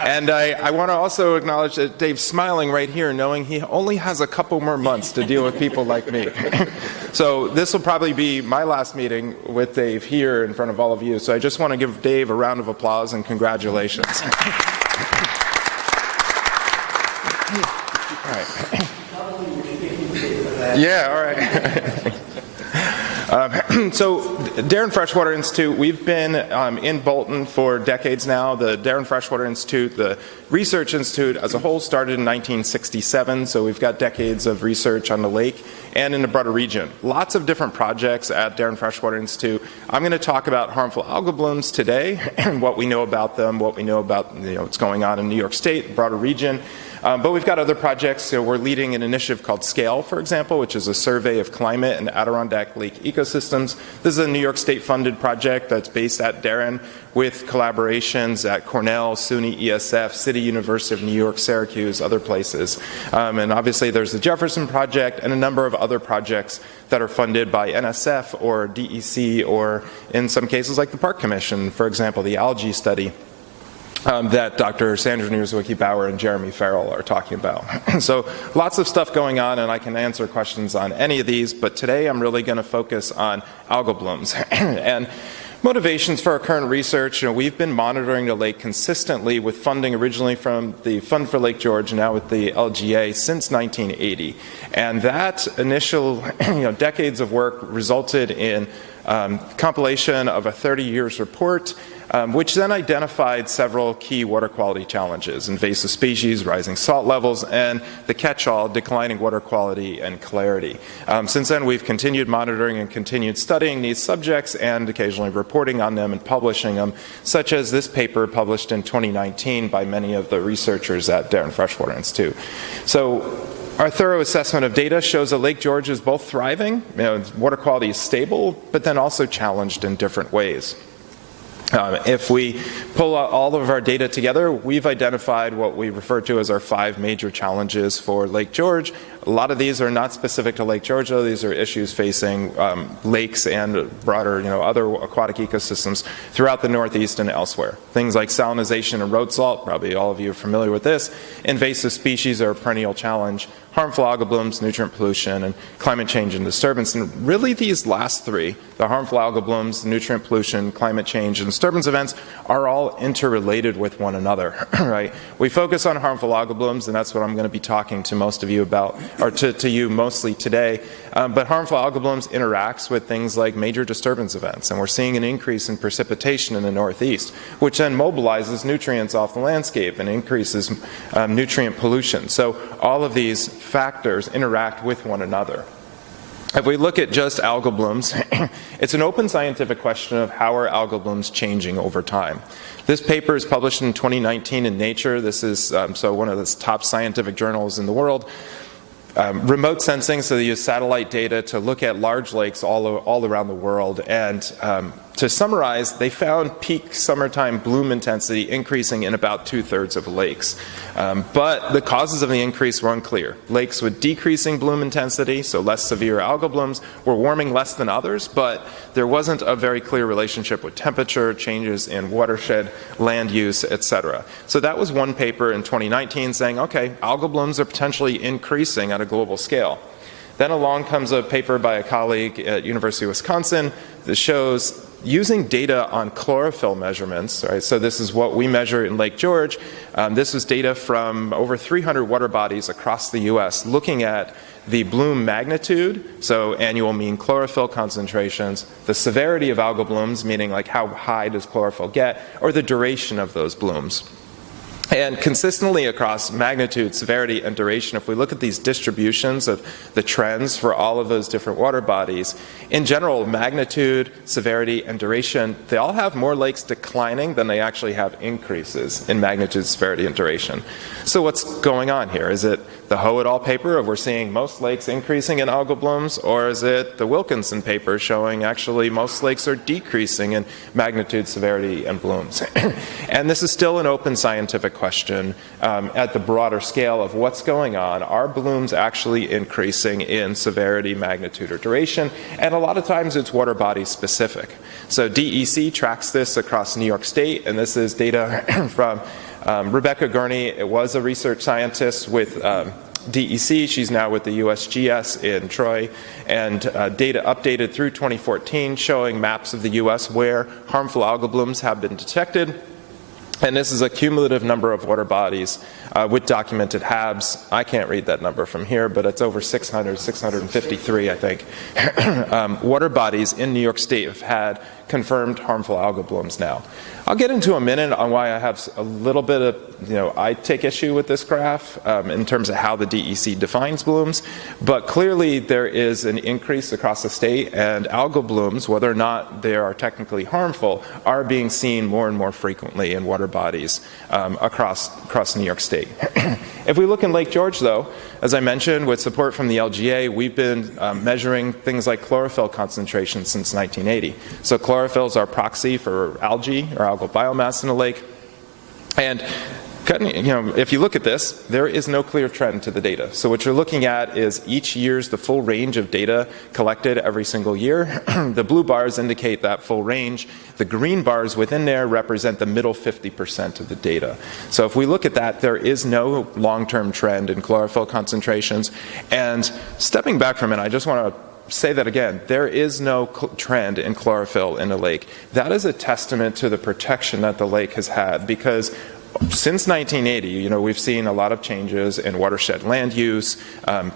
And I want to also acknowledge that Dave's smiling right here, knowing he only has a couple more months to deal with people like me. So this will probably be my last meeting with Dave here in front of all of you. So I just want to give Dave a round of applause and congratulations. All right. Yeah, all right. So Darren Freshwater Institute, we've been in Bolton for decades now. The Darren Freshwater Institute, the Research Institute as a whole, started in 1967, so we've got decades of research on the lake and in the broader region. Lots of different projects at Darren Freshwater Institute. I'm going to talk about harmful algal blooms today, and what we know about them, what we know about what's going on in New York State, broader region. But we've got other projects. We're leading an initiative called SCALE, for example, which is a survey of climate and Adirondack Lake ecosystems. This is a New York State-funded project that's based at Darren with collaborations at Cornell, SUNY ESF, City University of New York, Syracuse, other places. And obviously there's the Jefferson Project and a number of other projects that are funded by NSF or DEC or in some cases like the Park Commission, for example, the algae study. That Dr. Sandra Nierzwicki-Bauer and Jeremy Farrell are talking about. So lots of stuff going on, and I can answer questions on any of these, but today I'm really going to focus on algal blooms. And motivations for our current research, we've been monitoring the lake consistently with funding originally from the Fund for Lake George and now with the LGA since 1980. And that initial decades of work resulted in compilation of a 30 years report, which then identified several key water quality challenges: invasive species, rising salt levels, and the catch-all, declining water quality and clarity. Since then, we've continued monitoring and continued studying these subjects and occasionally reporting on them and publishing them, such as this paper published in 2019 by many of the researchers at Darren Freshwater Institute. So our thorough assessment of data shows that Lake George is both thriving, water quality is stable, but then also challenged in different ways. If we pull out all of our data together, we've identified what we refer to as our 5 major challenges for Lake George. A lot of these are not specific to Lake George, though. These are issues facing lakes and broader, other aquatic ecosystems throughout the Northeast and elsewhere. Things like salinization and road salt, probably all of you are familiar with this. Invasive species are a perennial challenge. Harmful algal blooms, nutrient pollution, and climate change and disturbance. And really these last 3, the harmful algal blooms, nutrient pollution, climate change, and disturbance events, are all interrelated with one another, right? We focus on harmful algal blooms, and that's what I'm going to be talking to most of you about, or to you mostly today. But harmful algal blooms interacts with things like major disturbance events, and we're seeing an increase in precipitation in the Northeast, which then mobilizes nutrients off the landscape and increases nutrient pollution. So all of these factors interact with one another. If we look at just algal blooms, it's an open scientific question of how are algal blooms changing over time. This paper is published in 2019 in Nature. This is one of the top scientific journals in the world. Remote sensing, so they use satellite data to look at large lakes all around the world and to summarize, they found peak summertime bloom intensity increasing in about 2/3 of lakes. But the causes of the increase were unclear. Lakes with decreasing bloom intensity, so less severe algal blooms, were warming less than others, but there wasn't a very clear relationship with temperature, changes in watershed, land use, etc. So that was one paper in 2019 saying, okay, algal blooms are potentially increasing at a global scale. Then along comes a paper by a colleague at University of Wisconsin that shows using data on chlorophyll measurements, right? So this is what we measure in Lake George. This was data from over 300 water bodies across the U.S. looking at the bloom magnitude, so annual mean chlorophyll concentrations, the severity of algal blooms, meaning like how high does chlorophyll get, or the duration of those blooms. And consistently across magnitude, severity, and duration, if we look at these distributions of the trends for all of those different water bodies, in general, magnitude, severity, and duration, they all have more lakes declining than they actually have increases in magnitude, severity, and duration. So what's going on here? Is it the Ho et al. Paper of we're seeing most lakes increasing in algal blooms, or is it the Wilkinson paper showing actually most lakes are decreasing in magnitude, severity, and blooms? And this is still an open scientific question at the broader scale of what's going on. Are blooms actually increasing in severity, magnitude, or duration? And a lot of times it's water body specific. So DEC tracks this across New York State, and this is data from Rebecca Gurney. It was a research scientist with DEC. She's now with the USGS in Troy, and data updated through 2014 showing maps of the US where harmful algal blooms have been detected. And this is a cumulative number of water bodies with documented HABs. I can't read that number from here, but it's over 600, 653, I think. Water bodies in New York State have had confirmed harmful algal blooms now. I'll get into a minute on why I have a little bit of, I take issue with this graph in terms of how the DEC defines blooms, but clearly there is an increase across the state, and algal blooms, whether or not they are technically harmful, are being seen more and more frequently in water bodies across New York State. If we look in Lake George, though, as I mentioned, with support from the LGA, we've been measuring things like chlorophyll concentration since 1980. So chlorophyll is our proxy for algae or algal biomass in a lake. And if you look at this, there is no clear trend to the data. So what you're looking at is each year's the full range of data collected every single year. The blue bars indicate that full range. The green bars within there represent the middle 50% of the data. So if we look at that, there is no long-term trend in chlorophyll concentrations. And stepping back from it, I just want to say that again, there is no trend in chlorophyll in the lake. That is a testament to the protection that the lake has had, because since 1980, we've seen a lot of changes in watershed land use,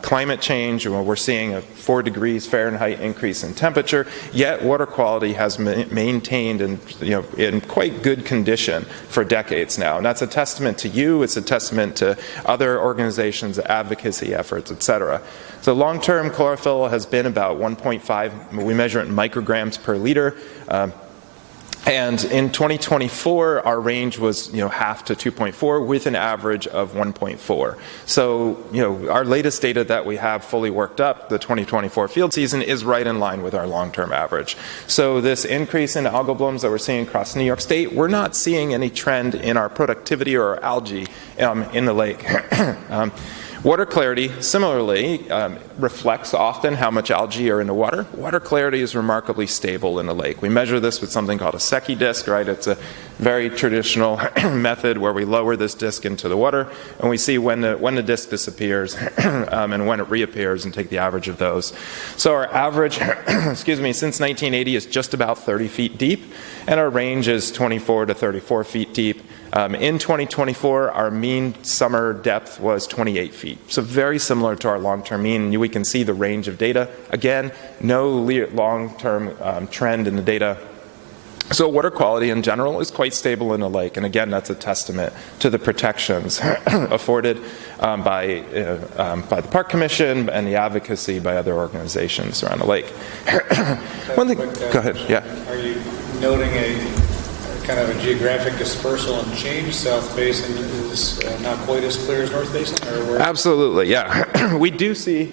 climate change. We're seeing a 4 degrees Fahrenheit increase in temperature, yet water quality has maintained in quite good condition for decades now. And that's a testament to you. It's a testament to other organizations, advocacy efforts, et cetera. So long-term chlorophyll has been about 1.5. We measure it in micrograms per liter. And in 2024, our range was, half to 2.4 with an average of 1.4. So, our latest data that we have fully worked up, the 2024 field season, is right in line with our long-term average. So this increase in algal blooms that we're seeing across New York State, we're not seeing any trend in our productivity or our algae in the lake. Water clarity, similarly, reflects often how much algae are in the water. Water clarity is remarkably stable in the lake. We measure this with something called a Secchi disc, right? It's a very traditional method where we lower this disc into the water, and we see when the disc disappears and when it reappears, and take the average of those. So our average, since 1980 is just about 30 feet deep, and our range is 24 to 34 feet deep. In 2024, our mean summer depth was 28 feet. So very similar to our long-term mean. We can see the range of data. Again, no long-term trend in the data. So water quality in general is quite stable in the lake. And again, that's a testament to the protections afforded by the Park Commission and the advocacy by other organizations around the lake. Go ahead, yeah. Are you noting a kind of a geographic dispersal and change? South Basin is not quite as clear as North Basin? Or where? Absolutely, yeah. We do see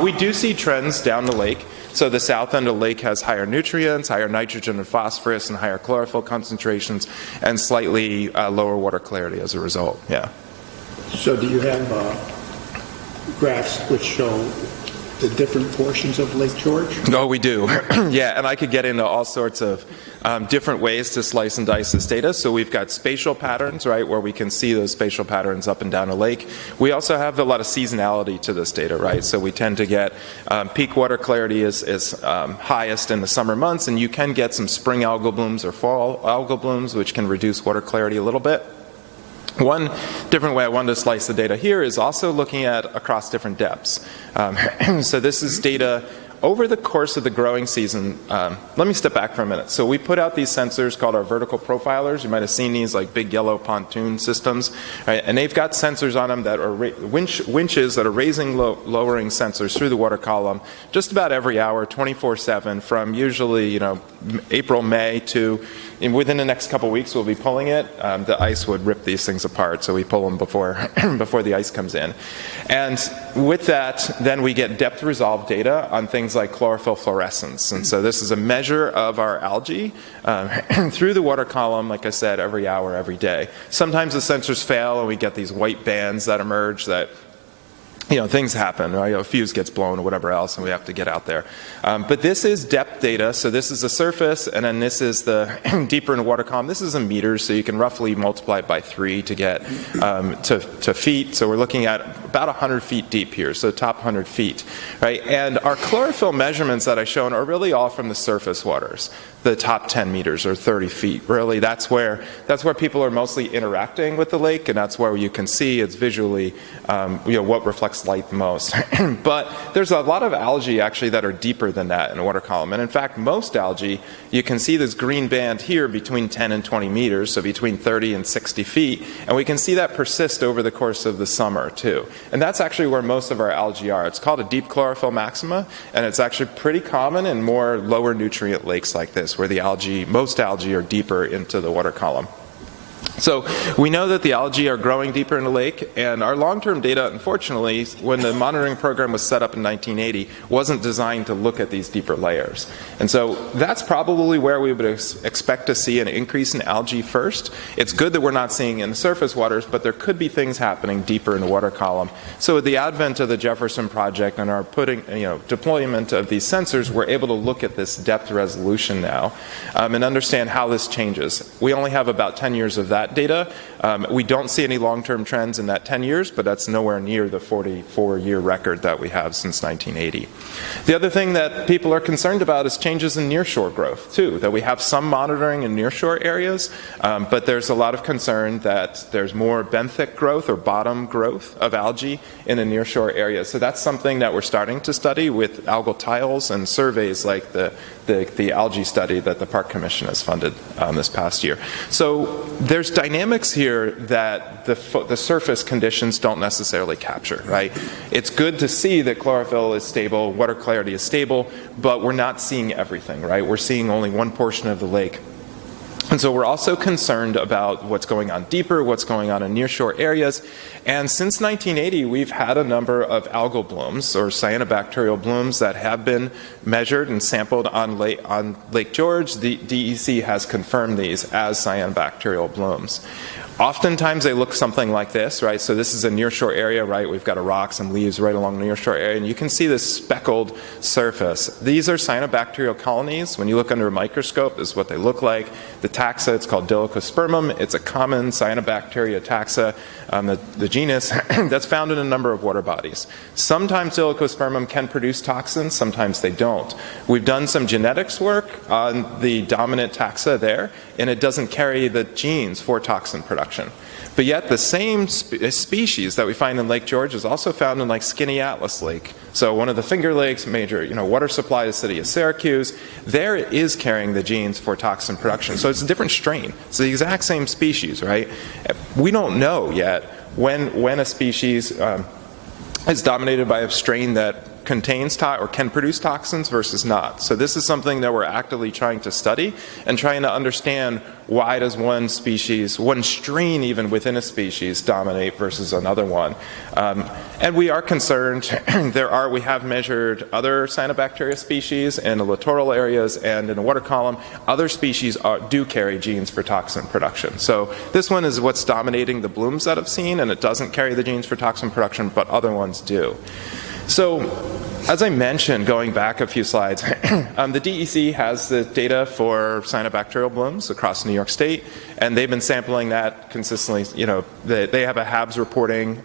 We do see trends down the lake. So the south end of the lake has higher nutrients, higher nitrogen and phosphorus, and higher chlorophyll concentrations, and slightly lower water clarity as a result. Yeah. So do you have graphs which show the different portions of Lake George? Oh, we do. Yeah, and I could get into all sorts of different ways to slice and dice this data. So we've got spatial patterns, right, where we can see those spatial patterns up and down a lake. We also have a lot of seasonality to this data, right? So we tend to get peak water clarity is highest in the summer months, and you can get some spring algal blooms or fall algal blooms, which can reduce water clarity a little bit. One different way I wanted to slice the data here is also looking at across different depths. So this is data over the course of the growing season. Let me step back for a minute. So we put out these sensors called our vertical profilers. You might have seen these like big yellow pontoon systems, right? And they've got sensors on them that are winches that are raising, lowering sensors through the water column just about every hour, 24/7, from usually April, May to within the next couple weeks we'll be pulling it. The ice would rip these things apart, so we pull them before before the ice comes in. And with that, then we get depth resolved data on things like chlorophyll fluorescence. And so this is a measure of our algae through the water column, like I said, every hour, every day. Sometimes the sensors fail and we get these white bands that emerge that things happen, right? A fuse gets blown or whatever else, and we have to get out there. But this is depth data, so this is the surface, and then this is the deeper in the water column. This is in meters, so you can roughly multiply it by 3 to get to feet. So we're looking at about 100 feet deep here, so top 100 feet, right? And our chlorophyll measurements that I've shown are really all from the surface waters, the top 10 meters or 30 feet. Really, that's where people are mostly interacting with the lake, and that's where you can see it's visually what reflects light the most. But there's a lot of algae actually that are deeper than that in the water column. And in fact, most algae, you can see this green band here between 10 and 20 meters, so between 30 and 60 feet. And we can see that persist over the course of the summer too. And that's actually where most of our algae are. It's called a deep chlorophyll maxima, and it's actually pretty common in more lower nutrient lakes like this, where the most algae are deeper into the water column. So we know that the algae are growing deeper in the lake, and our long-term data, unfortunately, when the monitoring program was set up in 1980, wasn't designed to look at these deeper layers. And so that's probably where we would expect to see an increase in algae first. It's good that we're not seeing in the surface waters, but there could be things happening deeper in the water column. So with the advent of the Jefferson Project and our deployment of these sensors, we're able to look at this depth resolution now and understand how this changes. We only have about 10 years of that data. We don't see any long-term trends in that 10 years, but that's nowhere near the 44-year record that we have since 1980. The other thing that people are concerned about is changes in nearshore growth, too, that we have some monitoring in nearshore areas, but there's a lot of concern that there's more benthic growth or bottom growth of algae in the nearshore areas. So that's something that we're starting to study with algal tiles and surveys like the algae study that the Park Commission has funded this past year. So there's dynamics here that the surface conditions don't necessarily capture, right? It's good to see that chlorophyll is stable, water clarity is stable, but we're not seeing everything, right? We're seeing only one portion of the lake. And so we're also concerned about what's going on deeper, what's going on in nearshore areas. And since 1980, we've had a number of algal blooms or cyanobacterial blooms that have been measured and sampled on Lake George. The DEC has confirmed these as cyanobacterial blooms. Oftentimes they look something like this, right? So this is a nearshore area, right? We've got a rock, some leaves right along the nearshore area, and you can see this speckled surface. These are cyanobacterial colonies. When you look under a microscope, this is what they look like. The taxa, it's called Dolichospermum. It's a common cyanobacteria taxa, the genus, that's found in a number of water bodies. Sometimes Dolichospermum can produce toxins, sometimes they don't. We've done some genetics work on the dominant taxa there, and it doesn't carry the genes for toxin production. But yet the same species that we find in Lake George is also found in like Skinny Atlas Lake. So one of the Finger Lakes, major water supply to the city of Syracuse, there it is carrying the genes for toxin production. So it's a different strain. It's the exact same species, right? We don't know yet when a species is dominated by a strain that contains or can produce toxins versus not. So this is something that we're actively trying to study and trying to understand why does one species, one strain even within a species, dominate versus another one. And we are concerned, we have measured other cyanobacteria species in the littoral areas and in the water column. Other species do carry genes for toxin production. So this one is what's dominating the blooms that I've seen, and it doesn't carry the genes for toxin production, but other ones do. So, as I mentioned, going back a few slides, the DEC has the data for cyanobacterial blooms across New York State, and they've been sampling that consistently. You know, they have a HABs reporting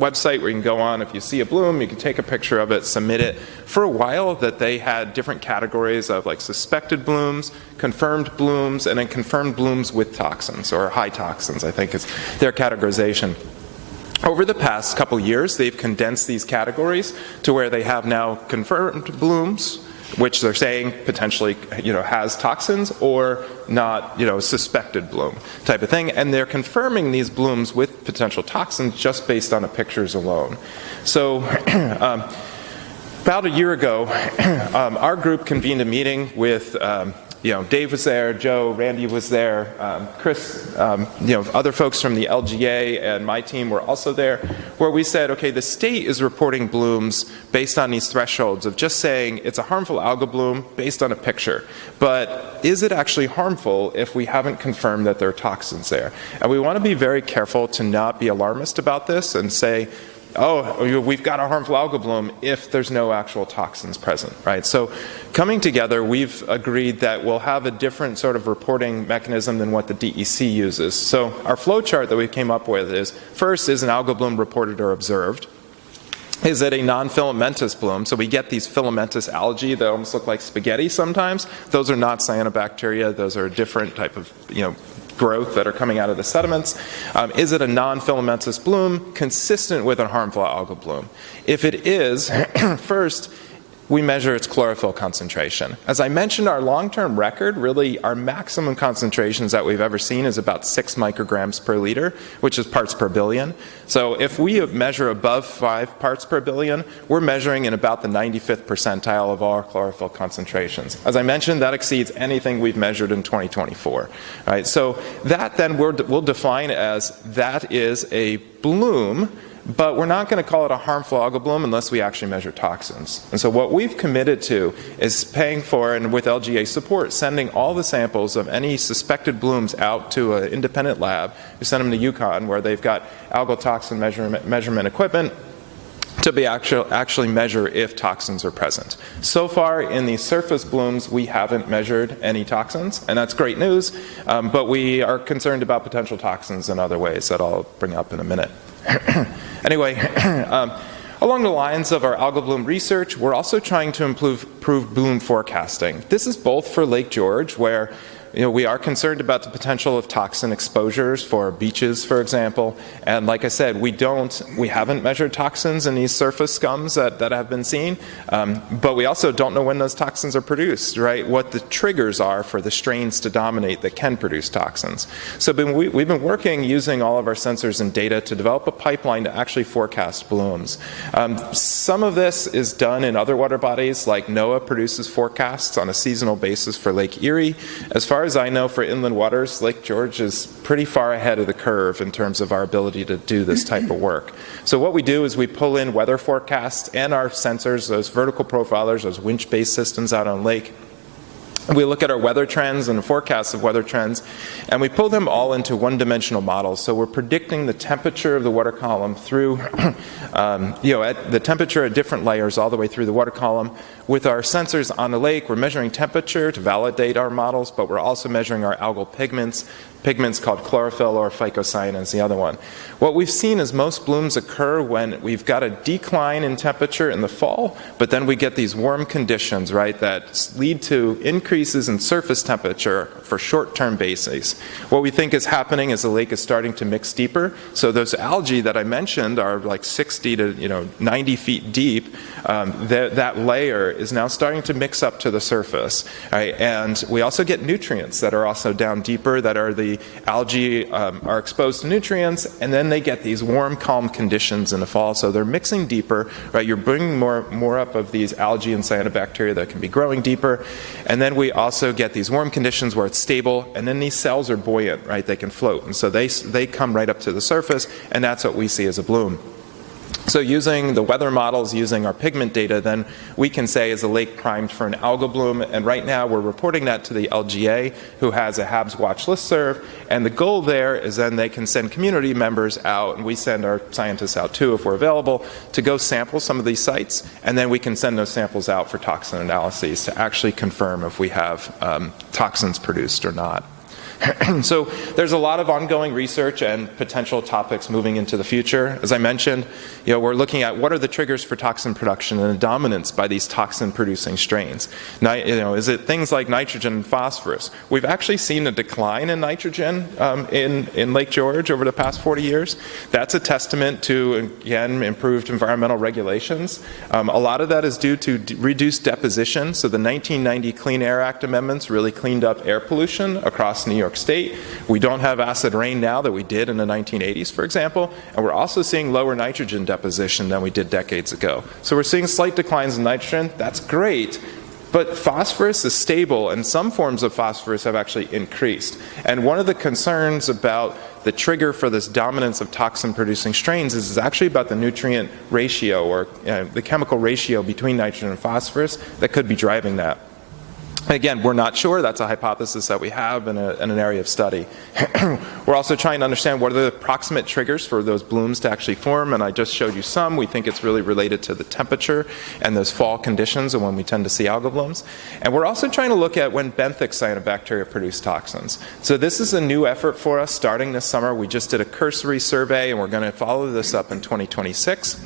website where you can go on. If you see a bloom, you can take a picture of it, submit it. For a while, that they had different categories of like suspected blooms, confirmed blooms, and then confirmed blooms with toxins, or high toxins, I think is their categorization. Over the past couple years, they've condensed these categories to where they have now confirmed blooms, which they're saying potentially, has toxins, or not, suspected bloom type of thing. And they're confirming these blooms with potential toxins just based on the pictures alone. So about a year ago, our group convened a meeting with Dave was there, Joe, Randy was there, Chris, other folks from the LGA and my team were also there, where we said, okay, the state is reporting blooms based on these thresholds of just saying it's a harmful algal bloom based on a picture. But is it actually harmful if we haven't confirmed that there are toxins there? And we want to be very careful to not be alarmist about this and say, oh, we've got a harmful algal bloom if there's no actual toxins present, right? So coming together, we've agreed that we'll have a different sort of reporting mechanism than what the DEC uses. So our flow chart that we came up with is, first, is an algal bloom reported or observed? Is it a non-filamentous bloom? So we get these filamentous algae that almost look like spaghetti sometimes. Those are not cyanobacteria. Those are a different type of, growth that are coming out of the sediments. Is it a non-filamentous bloom consistent with a harmful algal bloom? If it is, first, we measure its chlorophyll concentration. As I mentioned, our long-term record, really our maximum concentrations that we've ever seen is about 6 micrograms per liter, which is parts per billion. So if we measure above 5 parts per billion, we're measuring in about the 95th percentile of all our chlorophyll concentrations. As I mentioned, that exceeds anything we've measured in 2024. Right? So that then we'll define as that is a bloom, but we're not going to call it a harmful algal bloom unless we actually measure toxins. And so what we've committed to is paying for, and with LGA support, sending all the samples of any suspected blooms out to an independent lab. We send them to Yukon, where they've got algal toxin measurement equipment to be actually measure if toxins are present. So far in these surface blooms, we haven't measured any toxins, and that's great news, but we are concerned about potential toxins in other ways that I'll bring up in a minute. Anyway, along the lines of our algal bloom research, we're also trying to improve bloom forecasting. This is both for Lake George, where we are concerned about the potential of toxin exposures for beaches, for example. And like I said, we haven't measured toxins in these surface scums that have been seen, but we also don't know when those toxins are produced, right? What the triggers are for the strains to dominate that can produce toxins. So we've been working using all of our sensors and data to develop a pipeline to actually forecast blooms. Some of this is done in other water bodies, like NOAA produces forecasts on a seasonal basis for Lake Erie. As far as I know, for inland waters, Lake George is pretty far ahead of the curve in terms of our ability to do this type of work. So what we do is we pull in weather forecasts and our sensors, those vertical profilers, those winch-based systems out on lake. We look at our weather trends and forecasts of weather trends, and we pull them all into one-dimensional models. So we're predicting the temperature of the water column through, at the temperature at different layers all the way through the water column. With our sensors on the lake, we're measuring temperature to validate our models, but we're also measuring our algal pigments called chlorophyll, or phycocyanin is the other one. What we've seen is most blooms occur when we've got a decline in temperature in the fall, but then we get these warm conditions, right, that lead to increases in surface temperature for short-term bases. What we think is happening is the lake is starting to mix deeper. So those algae that I mentioned are like 60 to 90 feet deep. That layer is now starting to mix up to the surface, right? And we also get nutrients that are also down deeper that are the the algae are exposed to nutrients, and then they get these warm, calm conditions in the fall. So they're mixing deeper, right? You're bringing more up of these algae and cyanobacteria that can be growing deeper. And then we also get these warm conditions where it's stable, and then these cells are buoyant, right? They can float. And so they come right up to the surface, and that's what we see as a bloom. So using the weather models, using our pigment data, then we can say, is the lake primed for an algal bloom? And right now we're reporting that to the LGA, who has a HABs watch listserv. And the goal there is then they can send community members out, and we send our scientists out too if we're available, to go sample some of these sites. And then we can send those samples out for toxin analyses to actually confirm if we have toxins produced or not. So there's a lot of ongoing research and potential topics moving into the future. As I mentioned, we're looking at what are the triggers for toxin production and the dominance by these toxin-producing strains. Now, is it things like nitrogen and phosphorus? We've actually seen a decline in nitrogen in Lake George over the past 40 years. That's a testament to, again, improved environmental regulations. A lot of that is due to reduced deposition. So the 1990 Clean Air Act amendments really cleaned up air pollution across New York State. We don't have acid rain now that we did in the 1980s, for example, and we're also seeing lower nitrogen deposition than we did decades ago. So we're seeing slight declines in nitrogen. That's great, but phosphorus is stable, and some forms of phosphorus have actually increased. And one of the concerns about the trigger for this dominance of toxin-producing strains is actually about the nutrient ratio, or the chemical ratio between nitrogen and phosphorus that could be driving that. Again, we're not sure. That's a hypothesis that we have in an area of study. We're also trying to understand what are the approximate triggers for those blooms to actually form, and I just showed you some. We think it's really related to the temperature and those fall conditions and when we tend to see algal blooms. And we're also trying to look at when benthic cyanobacteria produce toxins. So this is a new effort for us starting this summer. We just did a cursory survey, and we're going to follow this up in 2026.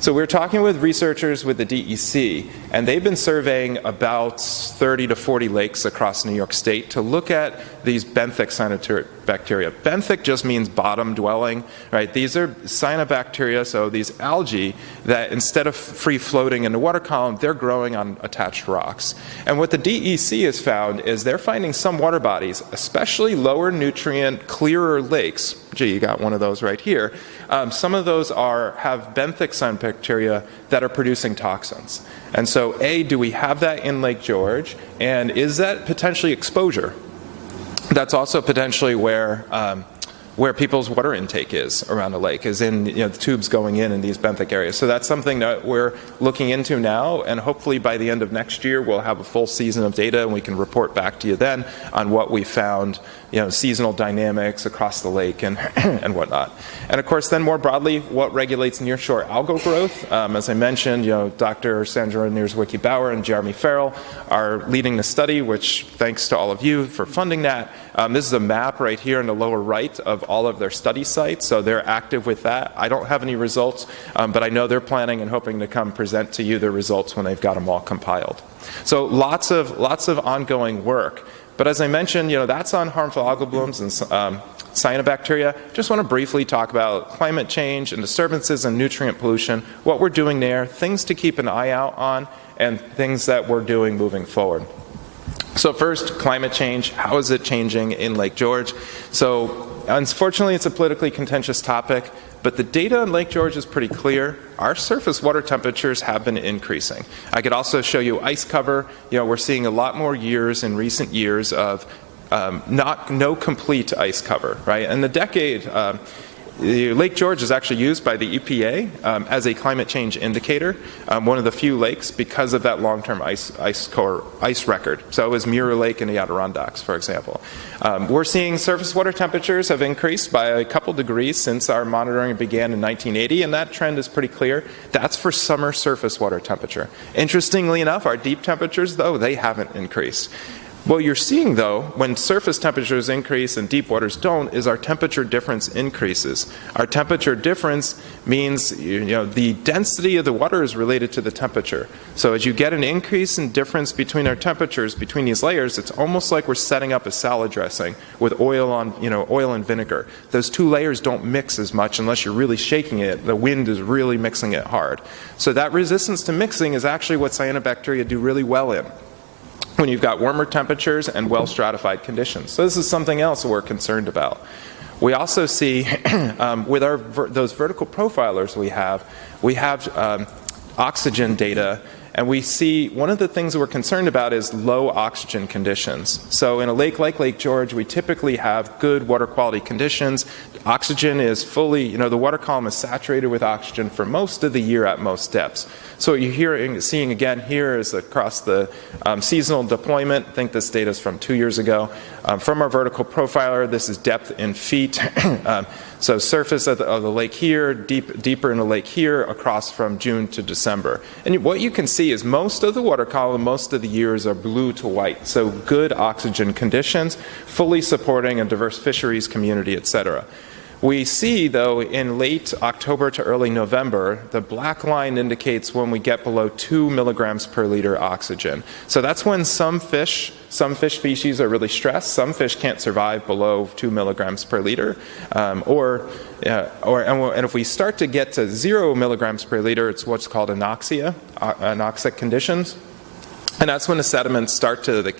So we're talking with researchers with the DEC, and they've been surveying about 30 to 40 lakes across New York State to look at these benthic cyanobacteria. Benthic just means bottom dwelling, right? These are cyanobacteria, so these algae that instead of free floating in the water column, they're growing on attached rocks. And what the DEC has found is they're finding some water bodies, especially lower nutrient, clearer lakes. Gee, you got one of those right here. Some of those have benthic cyanobacteria that are producing toxins. And so, A, do we have that in Lake George? And is that potentially exposure? That's also potentially where people's water intake is around the lake, is in the tubes going in these benthic areas. So that's something that we're looking into now, and hopefully by the end of next year we'll have a full season of data, and we can report back to you then on what we found, seasonal dynamics across the lake and whatnot. And of course, then more broadly, what regulates nearshore algal growth? As I mentioned, Dr. Sandra Nierzwicki-Bauer and Jeremy Farrell are leading the study, which thanks to all of you for funding that. This is a map right here in the lower right of all of their study sites, so they're active with that. I don't have any results, but I know they're planning and hoping to come present to you their results when they've got them all compiled. So lots of ongoing work. But as I mentioned, that's on harmful algal blooms and cyanobacteria. Just want to briefly talk about climate change and disturbances and nutrient pollution, what we're doing there, things to keep an eye out on, and things that we're doing moving forward. So first, climate change. How is it changing in Lake George? So unfortunately, it's a politically contentious topic, but the data in Lake George is pretty clear. Our surface water temperatures have been increasing. I could also show you ice cover. We're seeing a lot more years in recent years of no complete ice cover, right? And the decade, Lake George is actually used by the EPA as a climate change indicator, one of the few lakes, because of that long-term ice record. So it was Mirror Lake in the Adirondacks, for example. We're seeing surface water temperatures have increased by a couple degrees since our monitoring began in 1980, and that trend is pretty clear. That's for summer surface water temperature. Interestingly enough, our deep temperatures, though, they haven't increased. What you're seeing, though, when surface temperatures increase and deep waters don't, is our temperature difference increases. Our temperature difference means, the density of the water is related to the temperature. So as you get an increase in difference between our temperatures, between these layers, it's almost like we're setting up a salad dressing with oil and vinegar. Those two layers don't mix as much unless you're really shaking it. The wind is really mixing it hard. So that resistance to mixing is actually what cyanobacteria do really well in. when you've got warmer temperatures and well-stratified conditions. So this is something else we're concerned about. We also see with those vertical profilers we have oxygen data, and we see one of the things that we're concerned about is low oxygen conditions. So in a lake like Lake George, we typically have good water quality conditions. Oxygen is fully, the water column is saturated with oxygen for most of the year at most depths. So what you're seeing again here is across the seasonal deployment. I think this data is from 2 years ago. From our vertical profiler, this is depth in feet. So surface of the lake here, deeper in the lake here, across from June to December. And what you can see is most of the water column, most of the years are blue to white. So good oxygen conditions, fully supporting a diverse fisheries community, et cetera. We see, though, in late October to early November, the black line indicates when we get below 2 milligrams per liter oxygen. So that's when some fish species are really stressed. Some fish can't survive below 2 milligrams per liter. And if we start to get to 0 milligrams per liter, it's what's called anoxic conditions. And that's when the sediments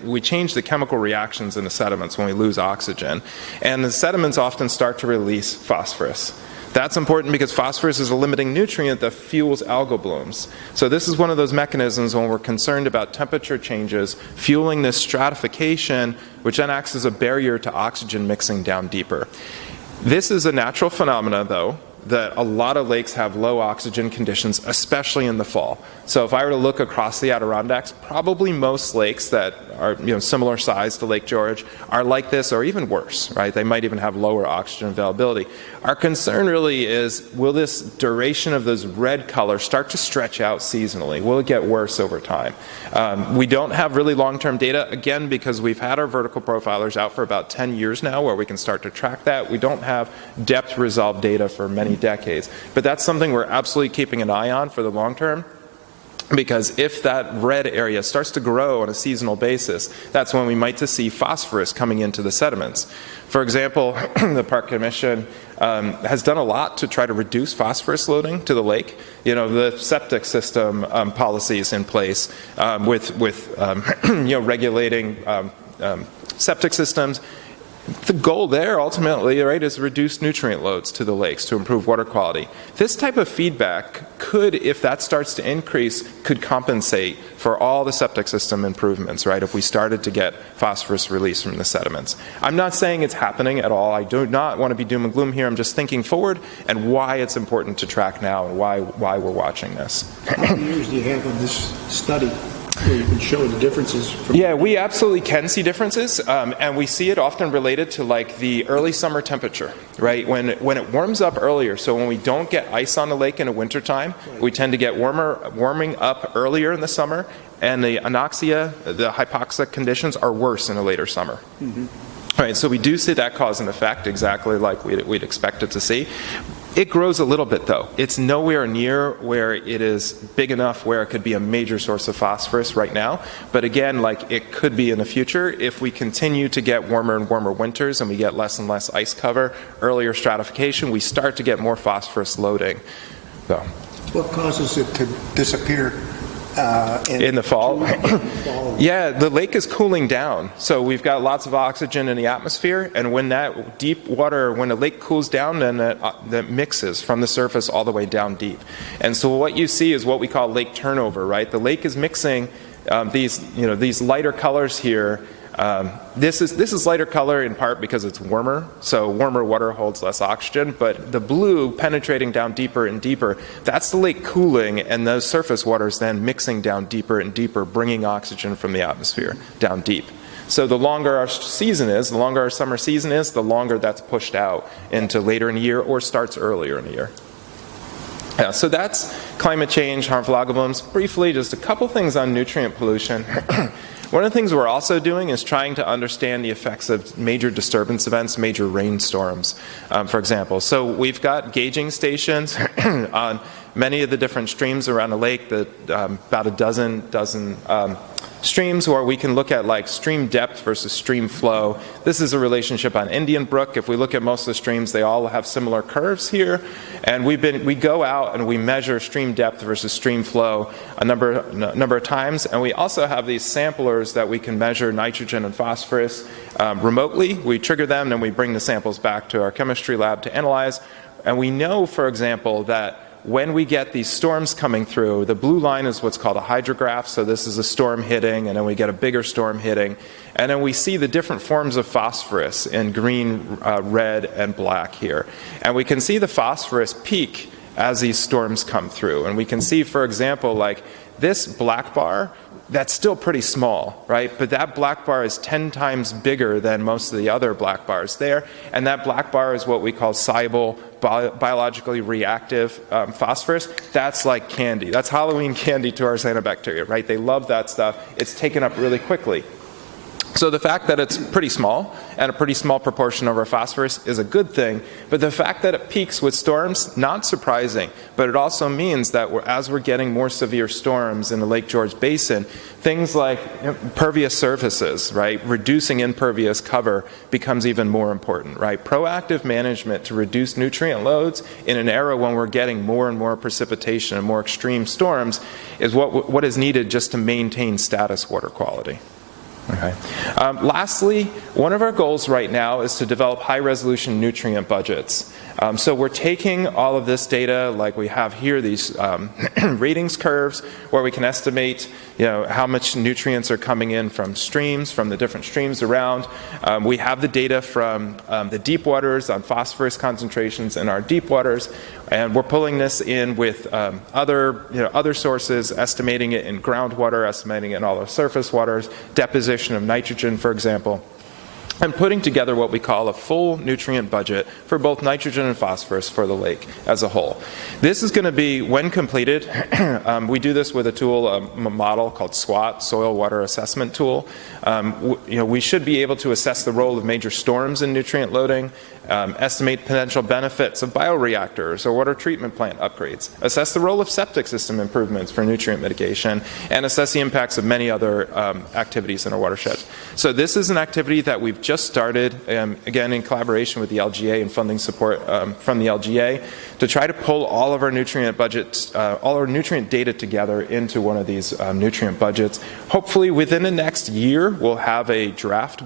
we change the chemical reactions in the sediments when we lose oxygen. And the sediments often start to release phosphorus. That's important because phosphorus is a limiting nutrient that fuels algal blooms. So this is one of those mechanisms when we're concerned about temperature changes, fueling this stratification, which then acts as a barrier to oxygen mixing down deeper. This is a natural phenomena, though, that a lot of lakes have low oxygen conditions, especially in the fall. So if I were to look across the Adirondacks, probably most lakes that are similar size to Lake George are like this or even worse, right? They might even have lower oxygen availability. Our concern really is, will this duration of this red color start to stretch out seasonally? Will it get worse over time? We don't have really long-term data, again, because we've had our vertical profilers out for about 10 years now where we can start to track that. We don't have depth resolved data for many decades. But that's something we're absolutely keeping an eye on for the long term, because if that red area starts to grow on a seasonal basis, that's when we might see phosphorus coming into the sediments. For example, the Park Commission has done a lot to try to reduce phosphorus loading to the lake. The septic system policies in place with regulating septic systems. The goal there ultimately, right, is reduce nutrient loads to the lakes to improve water quality. This type of feedback could, if that starts to increase, could compensate for all the septic system improvements, right, if we started to get phosphorus release from the sediments. I'm not saying it's happening at all. I do not want to be doom and gloom here. I'm just thinking forward and why it's important to track now and why we're watching this. How many years do you have on this study where you can show the differences? Yeah, we absolutely can see differences, and we see it often related to like the early summer temperature, right? When it warms up earlier, so when we don't get ice on the lake in the wintertime, we tend to get warming up earlier in the summer, and the anoxia, the hypoxic conditions are worse in the later summer. Mm-hmm. All right, so we do see that cause and effect exactly like we'd expect it to see. It grows a little bit, though. It's nowhere near where it is big enough where it could be a major source of phosphorus right now. But again, like it could be in the future if we continue to get warmer and warmer winters and we get less and less ice cover, earlier stratification, we start to get more phosphorus loading. So, what causes it to disappear? In the fall? Yeah, the lake is cooling down. So we've got lots of oxygen in the atmosphere, and when that deep water, when the lake cools down, then that mixes from the surface all the way down deep. And so what you see is what we call lake turnover, right? The lake is mixing these lighter colors here. This is lighter color in part because it's warmer, so warmer water holds less oxygen, but the blue penetrating down deeper and deeper, that's the lake cooling, and those surface waters then mixing down deeper and deeper, bringing oxygen from the atmosphere down deep. So the longer our season is, the longer our summer season is, the longer that's pushed out into later in the year or starts earlier in the year. Yeah, so that's climate change, harmful algal blooms. Briefly, just a couple things on nutrient pollution. One of the things we're also doing is trying to understand the effects of major disturbance events, major rainstorms, for example. So we've got gauging stations on many of the different streams around the lake, about a dozen streams, or we can look at like stream depth versus stream flow. This is a relationship on Indian Brook. If we look at most of the streams, they all have similar curves here. And we go out and we measure stream depth versus stream flow a number of times. And we also have these samplers that we can measure nitrogen and phosphorus remotely. We trigger them, and we bring the samples back to our chemistry lab to analyze. And we know, for example, that when we get these storms coming through, the blue line is what's called a hydrograph. So this is a storm hitting, and then we get a bigger storm hitting. And then we see the different forms of phosphorus in green, red, and black here. And we can see the phosphorus peak as these storms come through. And we can see, for example, like this black bar, that's still pretty small, right? But that black bar is 10 times bigger than most of the other black bars there. And that black bar is what we call soluble, biologically reactive phosphorus. That's like candy. That's Halloween candy to our cyanobacteria, right? They love that stuff. It's taken up really quickly. So the fact that it's pretty small, and a pretty small proportion of our phosphorus, is a good thing. But the fact that it peaks with storms, not surprising. But it also means that as we're getting more severe storms in the Lake George Basin, things like pervious surfaces, right, reducing impervious cover becomes even more important, right? Proactive management to reduce nutrient loads in an era when we're getting more and more precipitation and more extreme storms is what is needed just to maintain status water quality. Okay. Lastly, one of our goals right now is to develop high-resolution nutrient budgets. So we're taking all of this data, like we have here, these ratings curves, where we can estimate, how much nutrients are coming in from streams, from the different streams around. We have the data from the deep waters on phosphorus concentrations in our deep waters, and we're pulling this in with other sources, estimating it in groundwater, estimating it in all the surface waters, deposition of nitrogen, for example, and putting together what we call a full nutrient budget for both nitrogen and phosphorus for the lake as a whole. This is going to be, when completed, we do this with a tool, a model called SWAT, Soil Water Assessment Tool. We should be able to assess the role of major storms in nutrient loading, estimate potential benefits of bioreactors or water treatment plant upgrades, assess the role of septic system improvements for nutrient mitigation, and assess the impacts of many other activities in our watershed. So this is an activity that we've just started, again in collaboration with the LGA and funding support from the LGA, to try to pull all of our nutrient budgets, all our nutrient data together into one of these nutrient budgets. Hopefully within the next year we'll have a draft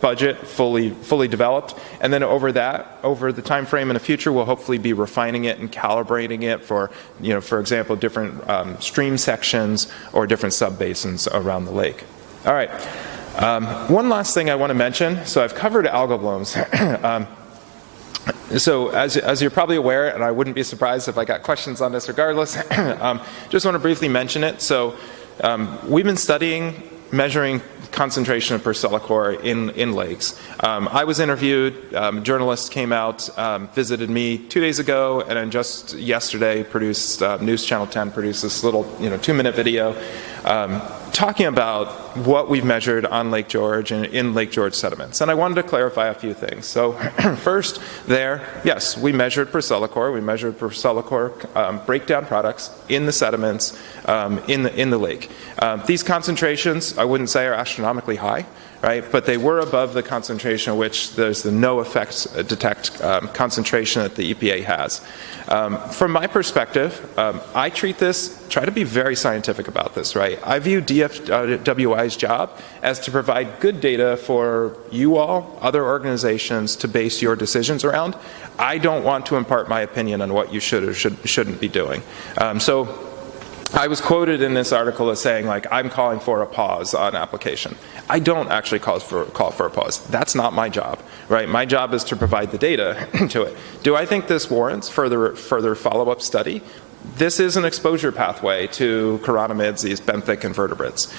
budget fully developed, and then over the time frame in the future, we'll hopefully be refining it and calibrating it for, for example, different stream sections or different subbasins around the lake. All right. One last thing I want to mention. So I've covered algal blooms. So as you're probably aware, and I wouldn't be surprised if I got questions on this regardless, just want to briefly mention it. So we've been measuring concentration of percellochlor in lakes. I was interviewed, journalists came out, visited me 2 days ago, and then just yesterday produced, News Channel 10 produced this little 2-minute video talking about what we've measured on Lake George and in Lake George sediments. And I wanted to clarify a few things. So first yes, we measured percellochlor. We measured percellochlor breakdown products in the sediments in the lake. These concentrations, I wouldn't say are astronomically high, right? But they were above the concentration at which there's the no effect detect concentration that the EPA has. From my perspective, I try to be very scientific about this, right? I view DFWI's job as to provide good data for you all, other organizations, to base your decisions around. I don't want to impart my opinion on what you should or shouldn't be doing. So I was quoted in this article as saying, like, I'm calling for a pause on application. I don't actually call for a pause. That's not my job, right? My job is to provide the data to it. Do I think this warrants further follow-up study? This is an exposure pathway to chironomids, these benthic invertebrates.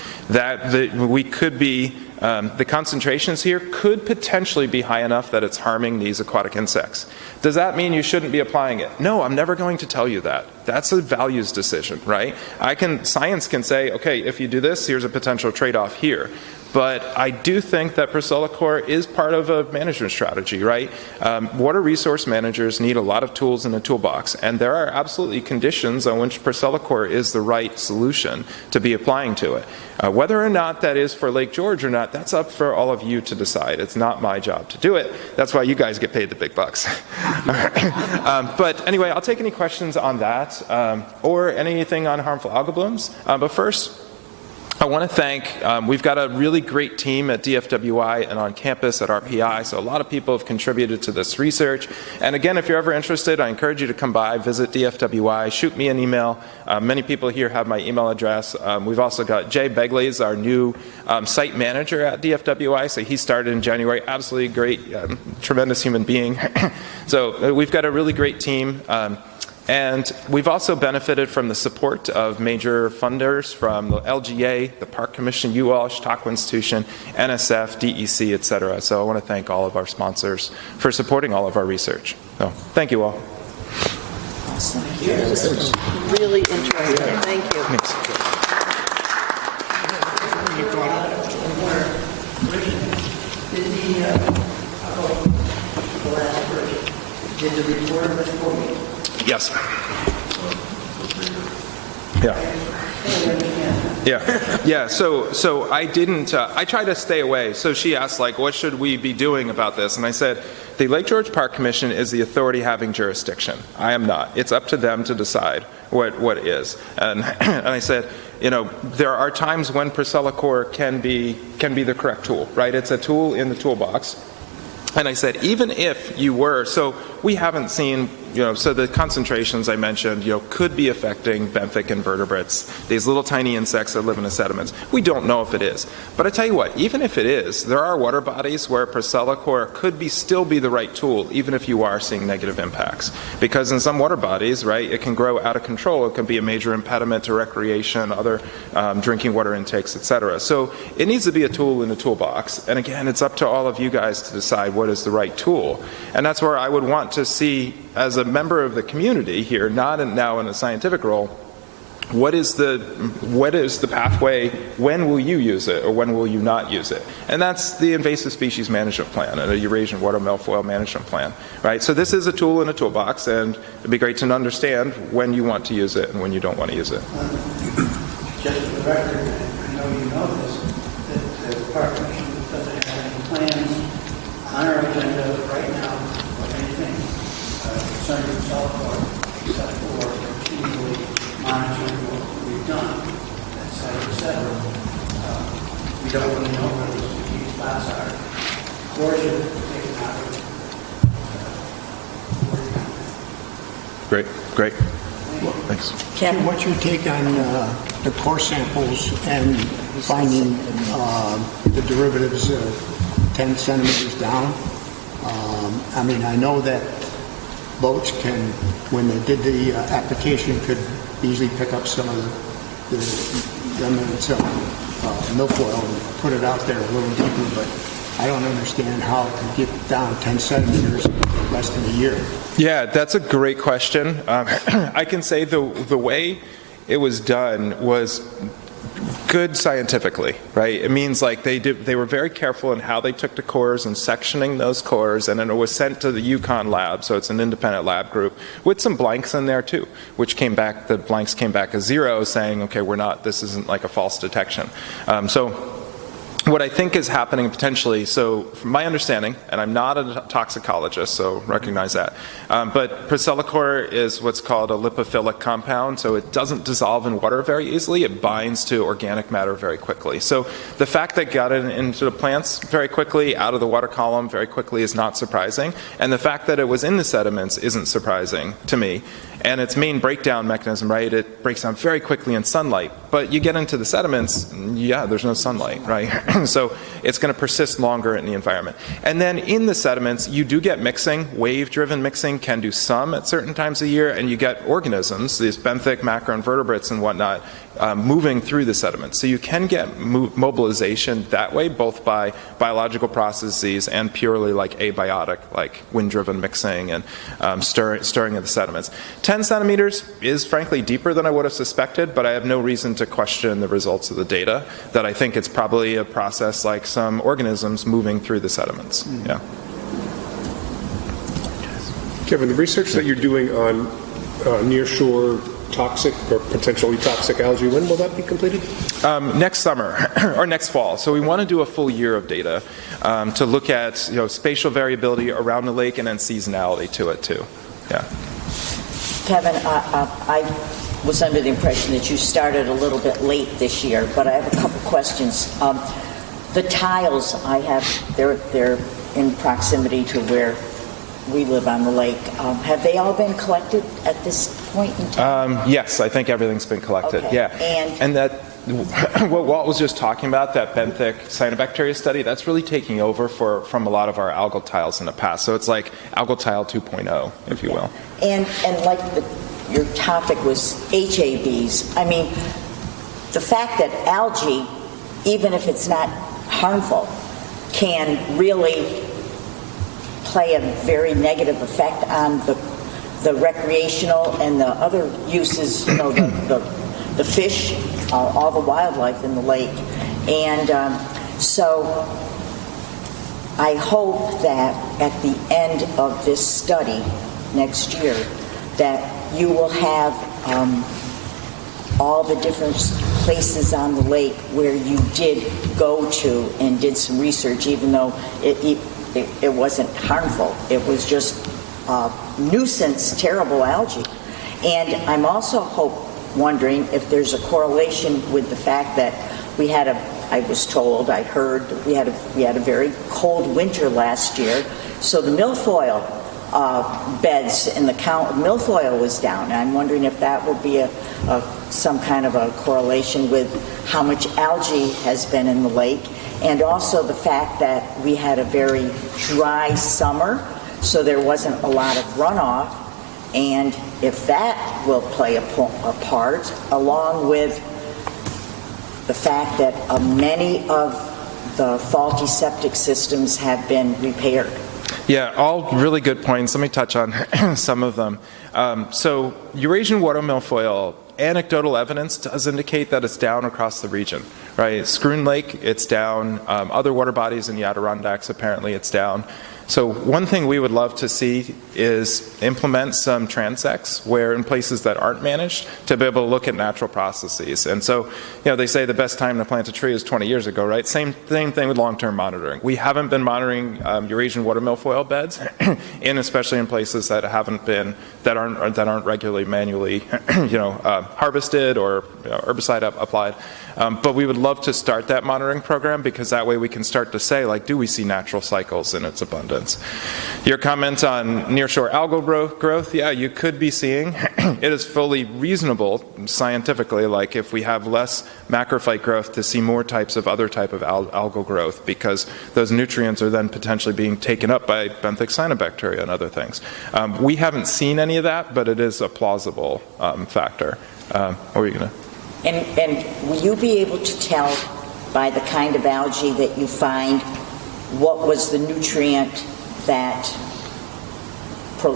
We could be, the concentrations here could potentially be high enough that it's harming these aquatic insects. Does that mean you shouldn't be applying it? No, I'm never going to tell you that. That's a values decision, right? Science can say, okay, if you do this, here's a potential trade-off here. But I do think that Priscilla Core is part of a management strategy, right? Water resource managers need a lot of tools in the toolbox, and there are absolutely conditions on which Priscilla Core is the right solution to be applying to it. Whether or not that is for Lake George or not, that's up for all of you to decide. It's not my job to do it. That's why you guys get paid the big bucks. But anyway, I'll take any questions on that or anything on harmful algal blooms. But first, I want to thank, we've got a really great team at DFWI and on campus at RPI, so a lot of people have contributed to this research. And again, if you're ever interested, I encourage you to come by, visit DFWI, shoot me an email. Many people here have my email address. We've also got Jay Begley's our new site manager at DFWI, so he started in January. Absolutely great, tremendous human being. So we've got a really great team. And we've also benefited from the support of major funders from the LGA, the Park Commission, UL, Chautauqua Institution, NSF, DEC, et cetera. So I want to thank all of our sponsors for supporting all of our research. So thank you all. Awesome. This is really interesting. Thank you. Thanks. Did the report for me? Yes. Yeah. So I didn't. I tried to stay away. So she asked, like, what should we be doing about this? And I said, the Lake George Park Commission is the authority having jurisdiction. I am not. It's up to them to decide what is. And I said, you know, there are times when Priscilla Core can be the correct tool, right? It's a tool in the toolbox. And I said, even if you were, so we haven't seen, you know, so the concentrations I mentioned, you know, could be affecting benthic invertebrates, these little tiny insects that live in the sediments. We don't know if it is. But I tell you what, even if it is, there are water bodies where Priscilla Core could still be the right tool, even if you are seeing negative impacts. Because in some water bodies, right, it can grow out of control. It can be a major impediment to recreation, other drinking water intakes, et cetera. So it needs to be a tool in the toolbox. And again, it's up to all of you guys to decide what is the right tool. And that's where I would want to see, as a member of the community here, not now in a scientific role, what is the pathway, when will you use it or when will you not use it? And that's the invasive species management plan and a Eurasian water milfoil management plan, right? So this is a tool in a toolbox, and it'd be great to understand when you want to use it and when you don't want to use it. Just for the record, I know you know this, that the Park Commission doesn't have any plans on our agenda right now or anything concerning the South Fork, except for continually monitoring what we've done, et cetera, we don't really know where those key spots are. Or should we take it out of Great. Thanks. Kevin, what's your take on the core samples and finding the derivatives 10 centimeters down? I mean, I know that boats can, when they did the application, could easily pick up some of the remnants of milfoil and put it out there a little deeper, but I don't understand how it could get down 10 centimeters in less than a year. Yeah, that's a great question. I can say the way it was done was good scientifically, right? It means like they were very careful in how they took the cores and sectioning those cores, and then it was sent to the Yukon lab, so it's an independent lab group, with some blanks in there too, which came back, the blanks came back as 0, saying, okay, this isn't like a false detection. So what I think is happening potentially, so from my understanding, and I'm not a toxicologist, so recognize that, but Priscilla Core is what's called a lipophilic compound, so it doesn't dissolve in water very easily. It binds to organic matter very quickly. So the fact that it got it into the plants very quickly, out of the water column very quickly, is not surprising. And the fact that it was in the sediments isn't surprising to me. And its main breakdown mechanism, right, it breaks down very quickly in sunlight. But you get into the sediments, yeah, there's no sunlight, right? So it's going to persist longer in the environment. And then in the sediments, you do get mixing. Wave-driven mixing can do some at certain times of year, and you get organisms, these benthic macroinvertebrates and whatnot, moving through the sediments. So you can get mobilization that way, both by biological processes and purely like abiotic, like wind-driven mixing and stirring of the sediments. 10 centimeters is frankly deeper than I would have suspected, but I have no reason to question the results of the data, that I think it's probably a process like some organisms moving through the sediments. Yeah. Kevin, the research that you're doing on nearshore toxic or potentially toxic algae, when will that be completed? Next summer or next fall. So we want to do a full year of data to look at spatial variability around the lake and then seasonality to it too. Yeah. Kevin, I was under the impression that you started a little bit late this year, but I have a couple questions. The tiles I have, they're in proximity to where we live on the lake. Have they all been collected at this point in time? Yes, I think everything's been collected. Okay. Yeah. And that what Walt was just talking about, that benthic cyanobacteria study, that's really taking over from a lot of our algal tiles in the past. So it's like algal tile 2.0, if you will. And like your topic was HABs. I mean, the fact that algae, even if it's not harmful, can really play a very negative effect on the recreational and the other uses, the fish, all the wildlife in the lake. And so I hope that at the end of this study next year that you will have all the different places on the lake where you did go to and did some research, even though it wasn't harmful. It was just nuisance, terrible algae. And I'm also wondering if there's a correlation with the fact that we had I heard we had a very cold winter last year, so the milfoil beds in the count of milfoil was down. And I'm wondering if that would be some kind of a correlation with how much algae has been in the lake, and also the fact that we had a very dry summer, so there wasn't a lot of runoff, and if that will play a part, along with the fact that many of the faulty septic systems have been repaired. Yeah, all really good points. Let me touch on some of them. So Eurasian water milfoil, anecdotal evidence does indicate that it's down across the region, right? Schroon Lake, it's down. Other water bodies in the Adirondacks, apparently it's down. So one thing we would love to see is implement some transects where in places that aren't managed to be able to look at natural processes. And so, they say the best time to plant a tree is 20 years ago, right? Same thing with long-term monitoring. We haven't been monitoring Eurasian water milfoil beds, especially in places that aren't regularly manually, harvested or herbicide applied. But we would love to start that monitoring program, because that way we can start to say, do we see natural cycles in its abundance? Your comment on nearshore algal growth, yeah, you could be seeing. It is fully reasonable scientifically, if we have less macrophyte growth, to see more other type of algal growth, because those nutrients are then potentially being taken up by benthic cyanobacteria and other things. We haven't seen any of that, but it is a plausible factor. What were you going to? And will you be able to tell by the kind of algae that you find what was the nutrient that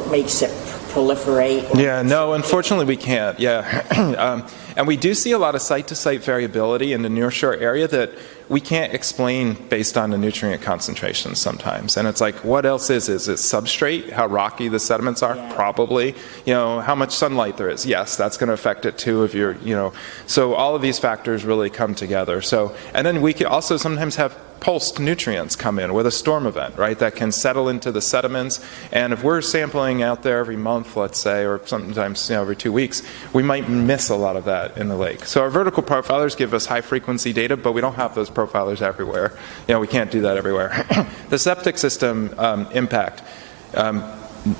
makes it proliferate? Yeah, no, unfortunately we can't. Yeah. And we do see a lot of site-to-site variability in the nearshore area that we can't explain based on the nutrient concentrations sometimes. And it's what else is it substrate? How rocky the sediments are? Yeah. Probably. How much sunlight there is? Yes, that's going to affect it too if you're, So all of these factors really come together. And then we can also sometimes have pulsed nutrients come in with a storm event, right, that can settle into the sediments. And if we're sampling out there every month, let's say, or sometimes every 2 weeks, we might miss a lot of that in the lake. So our vertical profilers give us high-frequency data, but we don't have those profilers everywhere. We can't do that everywhere. The septic system impact.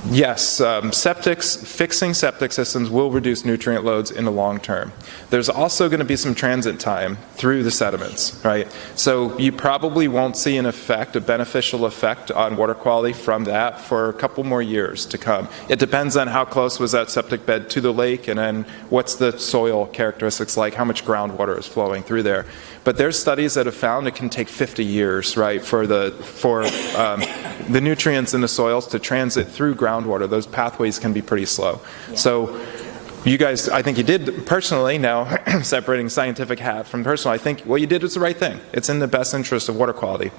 Yes, fixing septic systems will reduce nutrient loads in the long term. There's also going to be some transit time through the sediments, right? So you probably won't see a beneficial effect on water quality from that for a couple more years to come. It depends on how close was that septic bed to the lake, and then what's the soil characteristics like, how much groundwater is flowing through there. But there's studies that have found it can take 50 years, right, for the nutrients in the soils to transit through groundwater. Those pathways can be pretty slow. Yeah. So you guys, I think you did personally, now separating scientific hat from personal, I think what you did was the right thing. It's in the best interest of water quality.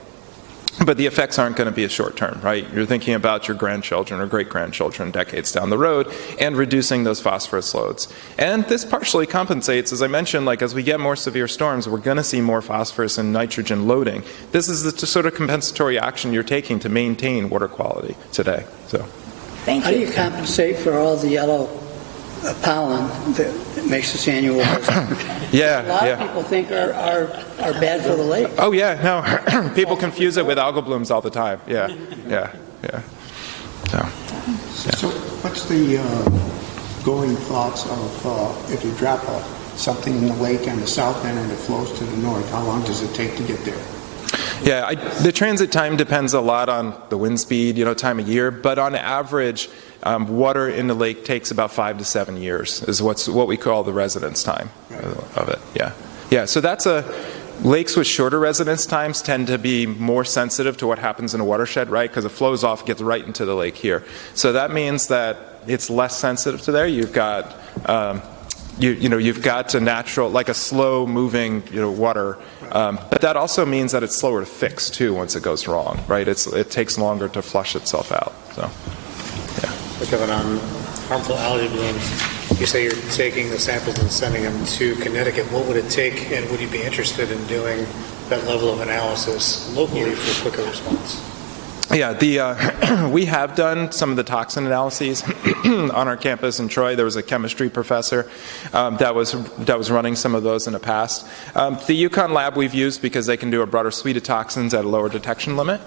But the effects aren't going to be a short term, right? You're thinking about your grandchildren or great-grandchildren decades down the road and reducing those phosphorus loads. And this partially compensates, as I mentioned, like as we get more severe storms, we're going to see more phosphorus and nitrogen loading. This is the sort of compensatory action you're taking to maintain water quality today. So, Thank How do you. you compensate for all the yellow pollen that makes this annual visit? yeah, A lot yeah. of people think are bad for the lake. Oh yeah, no, people confuse it with algal blooms all the time. Yeah, yeah, yeah. So, So what's the going thoughts of if you drop something in the lake on the south end and it flows to the north, how long does it take to get there? yeah, the transit time depends a lot on the wind speed, time of year, but on average, water in the lake takes about 5 to 7 years is what we call the residence time of it. Yeah, yeah. So that's lakes with shorter residence times tend to be more sensitive to what happens in a watershed, right? Because it flows off, gets right into the lake here. So that means that it's less sensitive to there. You've got you've got a natural, like a slow-moving, water, but that also means that it's slower to fix too once it goes wrong, right? It takes longer to flush itself out. So, yeah. So Kevin, on harmful algae blooms, you say you're taking the samples and sending them to Connecticut. What would it take, and would you be interested in doing that level of analysis locally for quicker response? Yeah, we have done some of the toxin analyses on our campus in Troy. There was a chemistry professor that was running some of those in the past. The Yukon lab we've used because they can do a broader suite of toxins at a lower detection limit.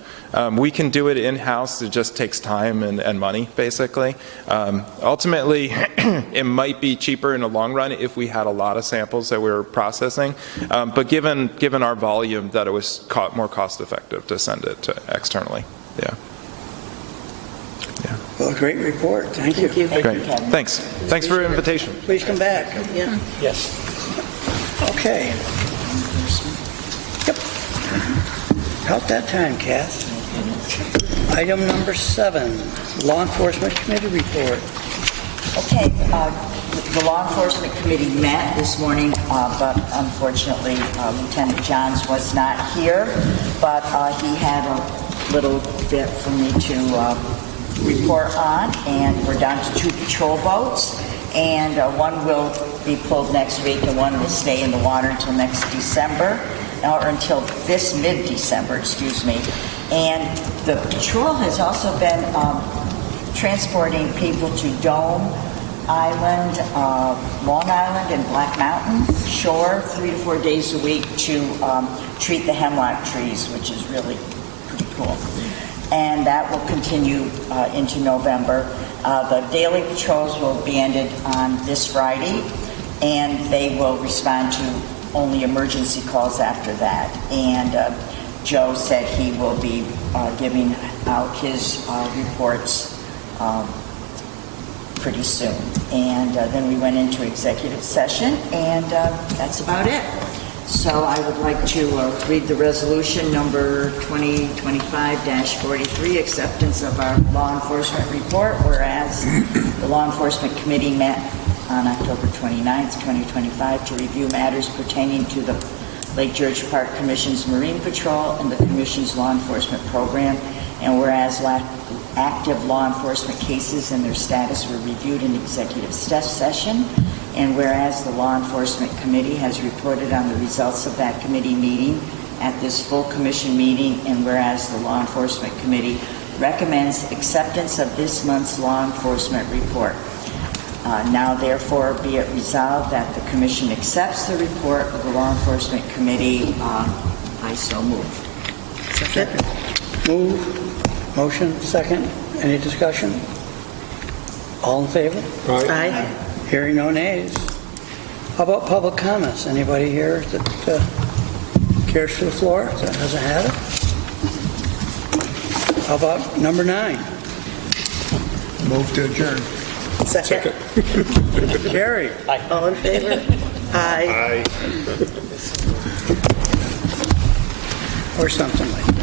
We can do it in-house. It just takes time and money, basically. Ultimately, it might be cheaper in the long run if we had a lot of samples that we were processing. But given our volume, that it was more cost-effective to send it externally. Yeah. Yeah. Well, great report. Thank you. Thank you, Great. Kevin. Thanks. Thanks for your invitation. Please come back. Yeah. Yes. Okay. Yep. About that time, Kath. Item number 7, Law Enforcement Committee report. Okay, the Law Enforcement Committee met this morning, but unfortunately Lieutenant Johns was not here, but he had a little bit for me to report on, and we're down to 2 patrol boats, and one will be pulled next week and one will stay in the water until next December, or until this mid-December, excuse me. And the patrol has also been transporting people to Dome Island, Long Island, and Black Mountain shore 3 to 4 days a week to treat the hemlock trees, which is really pretty cool. And that will continue into November. The daily patrols will be ended on this Friday, and they will respond to only emergency calls after that. And Joe said he will be giving out his reports pretty soon. And then we went into executive session, and that's about it. So I would like to read the resolution number 2025-43, acceptance of our law enforcement report, whereas the Law Enforcement Committee met on October 29th, 2025 to review matters pertaining to the Lake George Park Commission's Marine Patrol and the Commission's law enforcement program, and whereas active law enforcement cases and their status were reviewed in executive session, and whereas the Law Enforcement Committee has reported on the results of that committee meeting at this full commission meeting, and whereas the Law Enforcement Committee recommends acceptance of this month's law enforcement report. Now, therefore, be it resolved that the commission accepts the report of the Law Enforcement Committee. I so move. Second. Move. Motion. Second. Any discussion? All in favor? Aye. Hearing no nays. How about public comments? Anybody here that cares for the floor, that hasn't had it? How about number 9? Move to adjourn. Second. Carried. All in favor? Aye. Or something like that.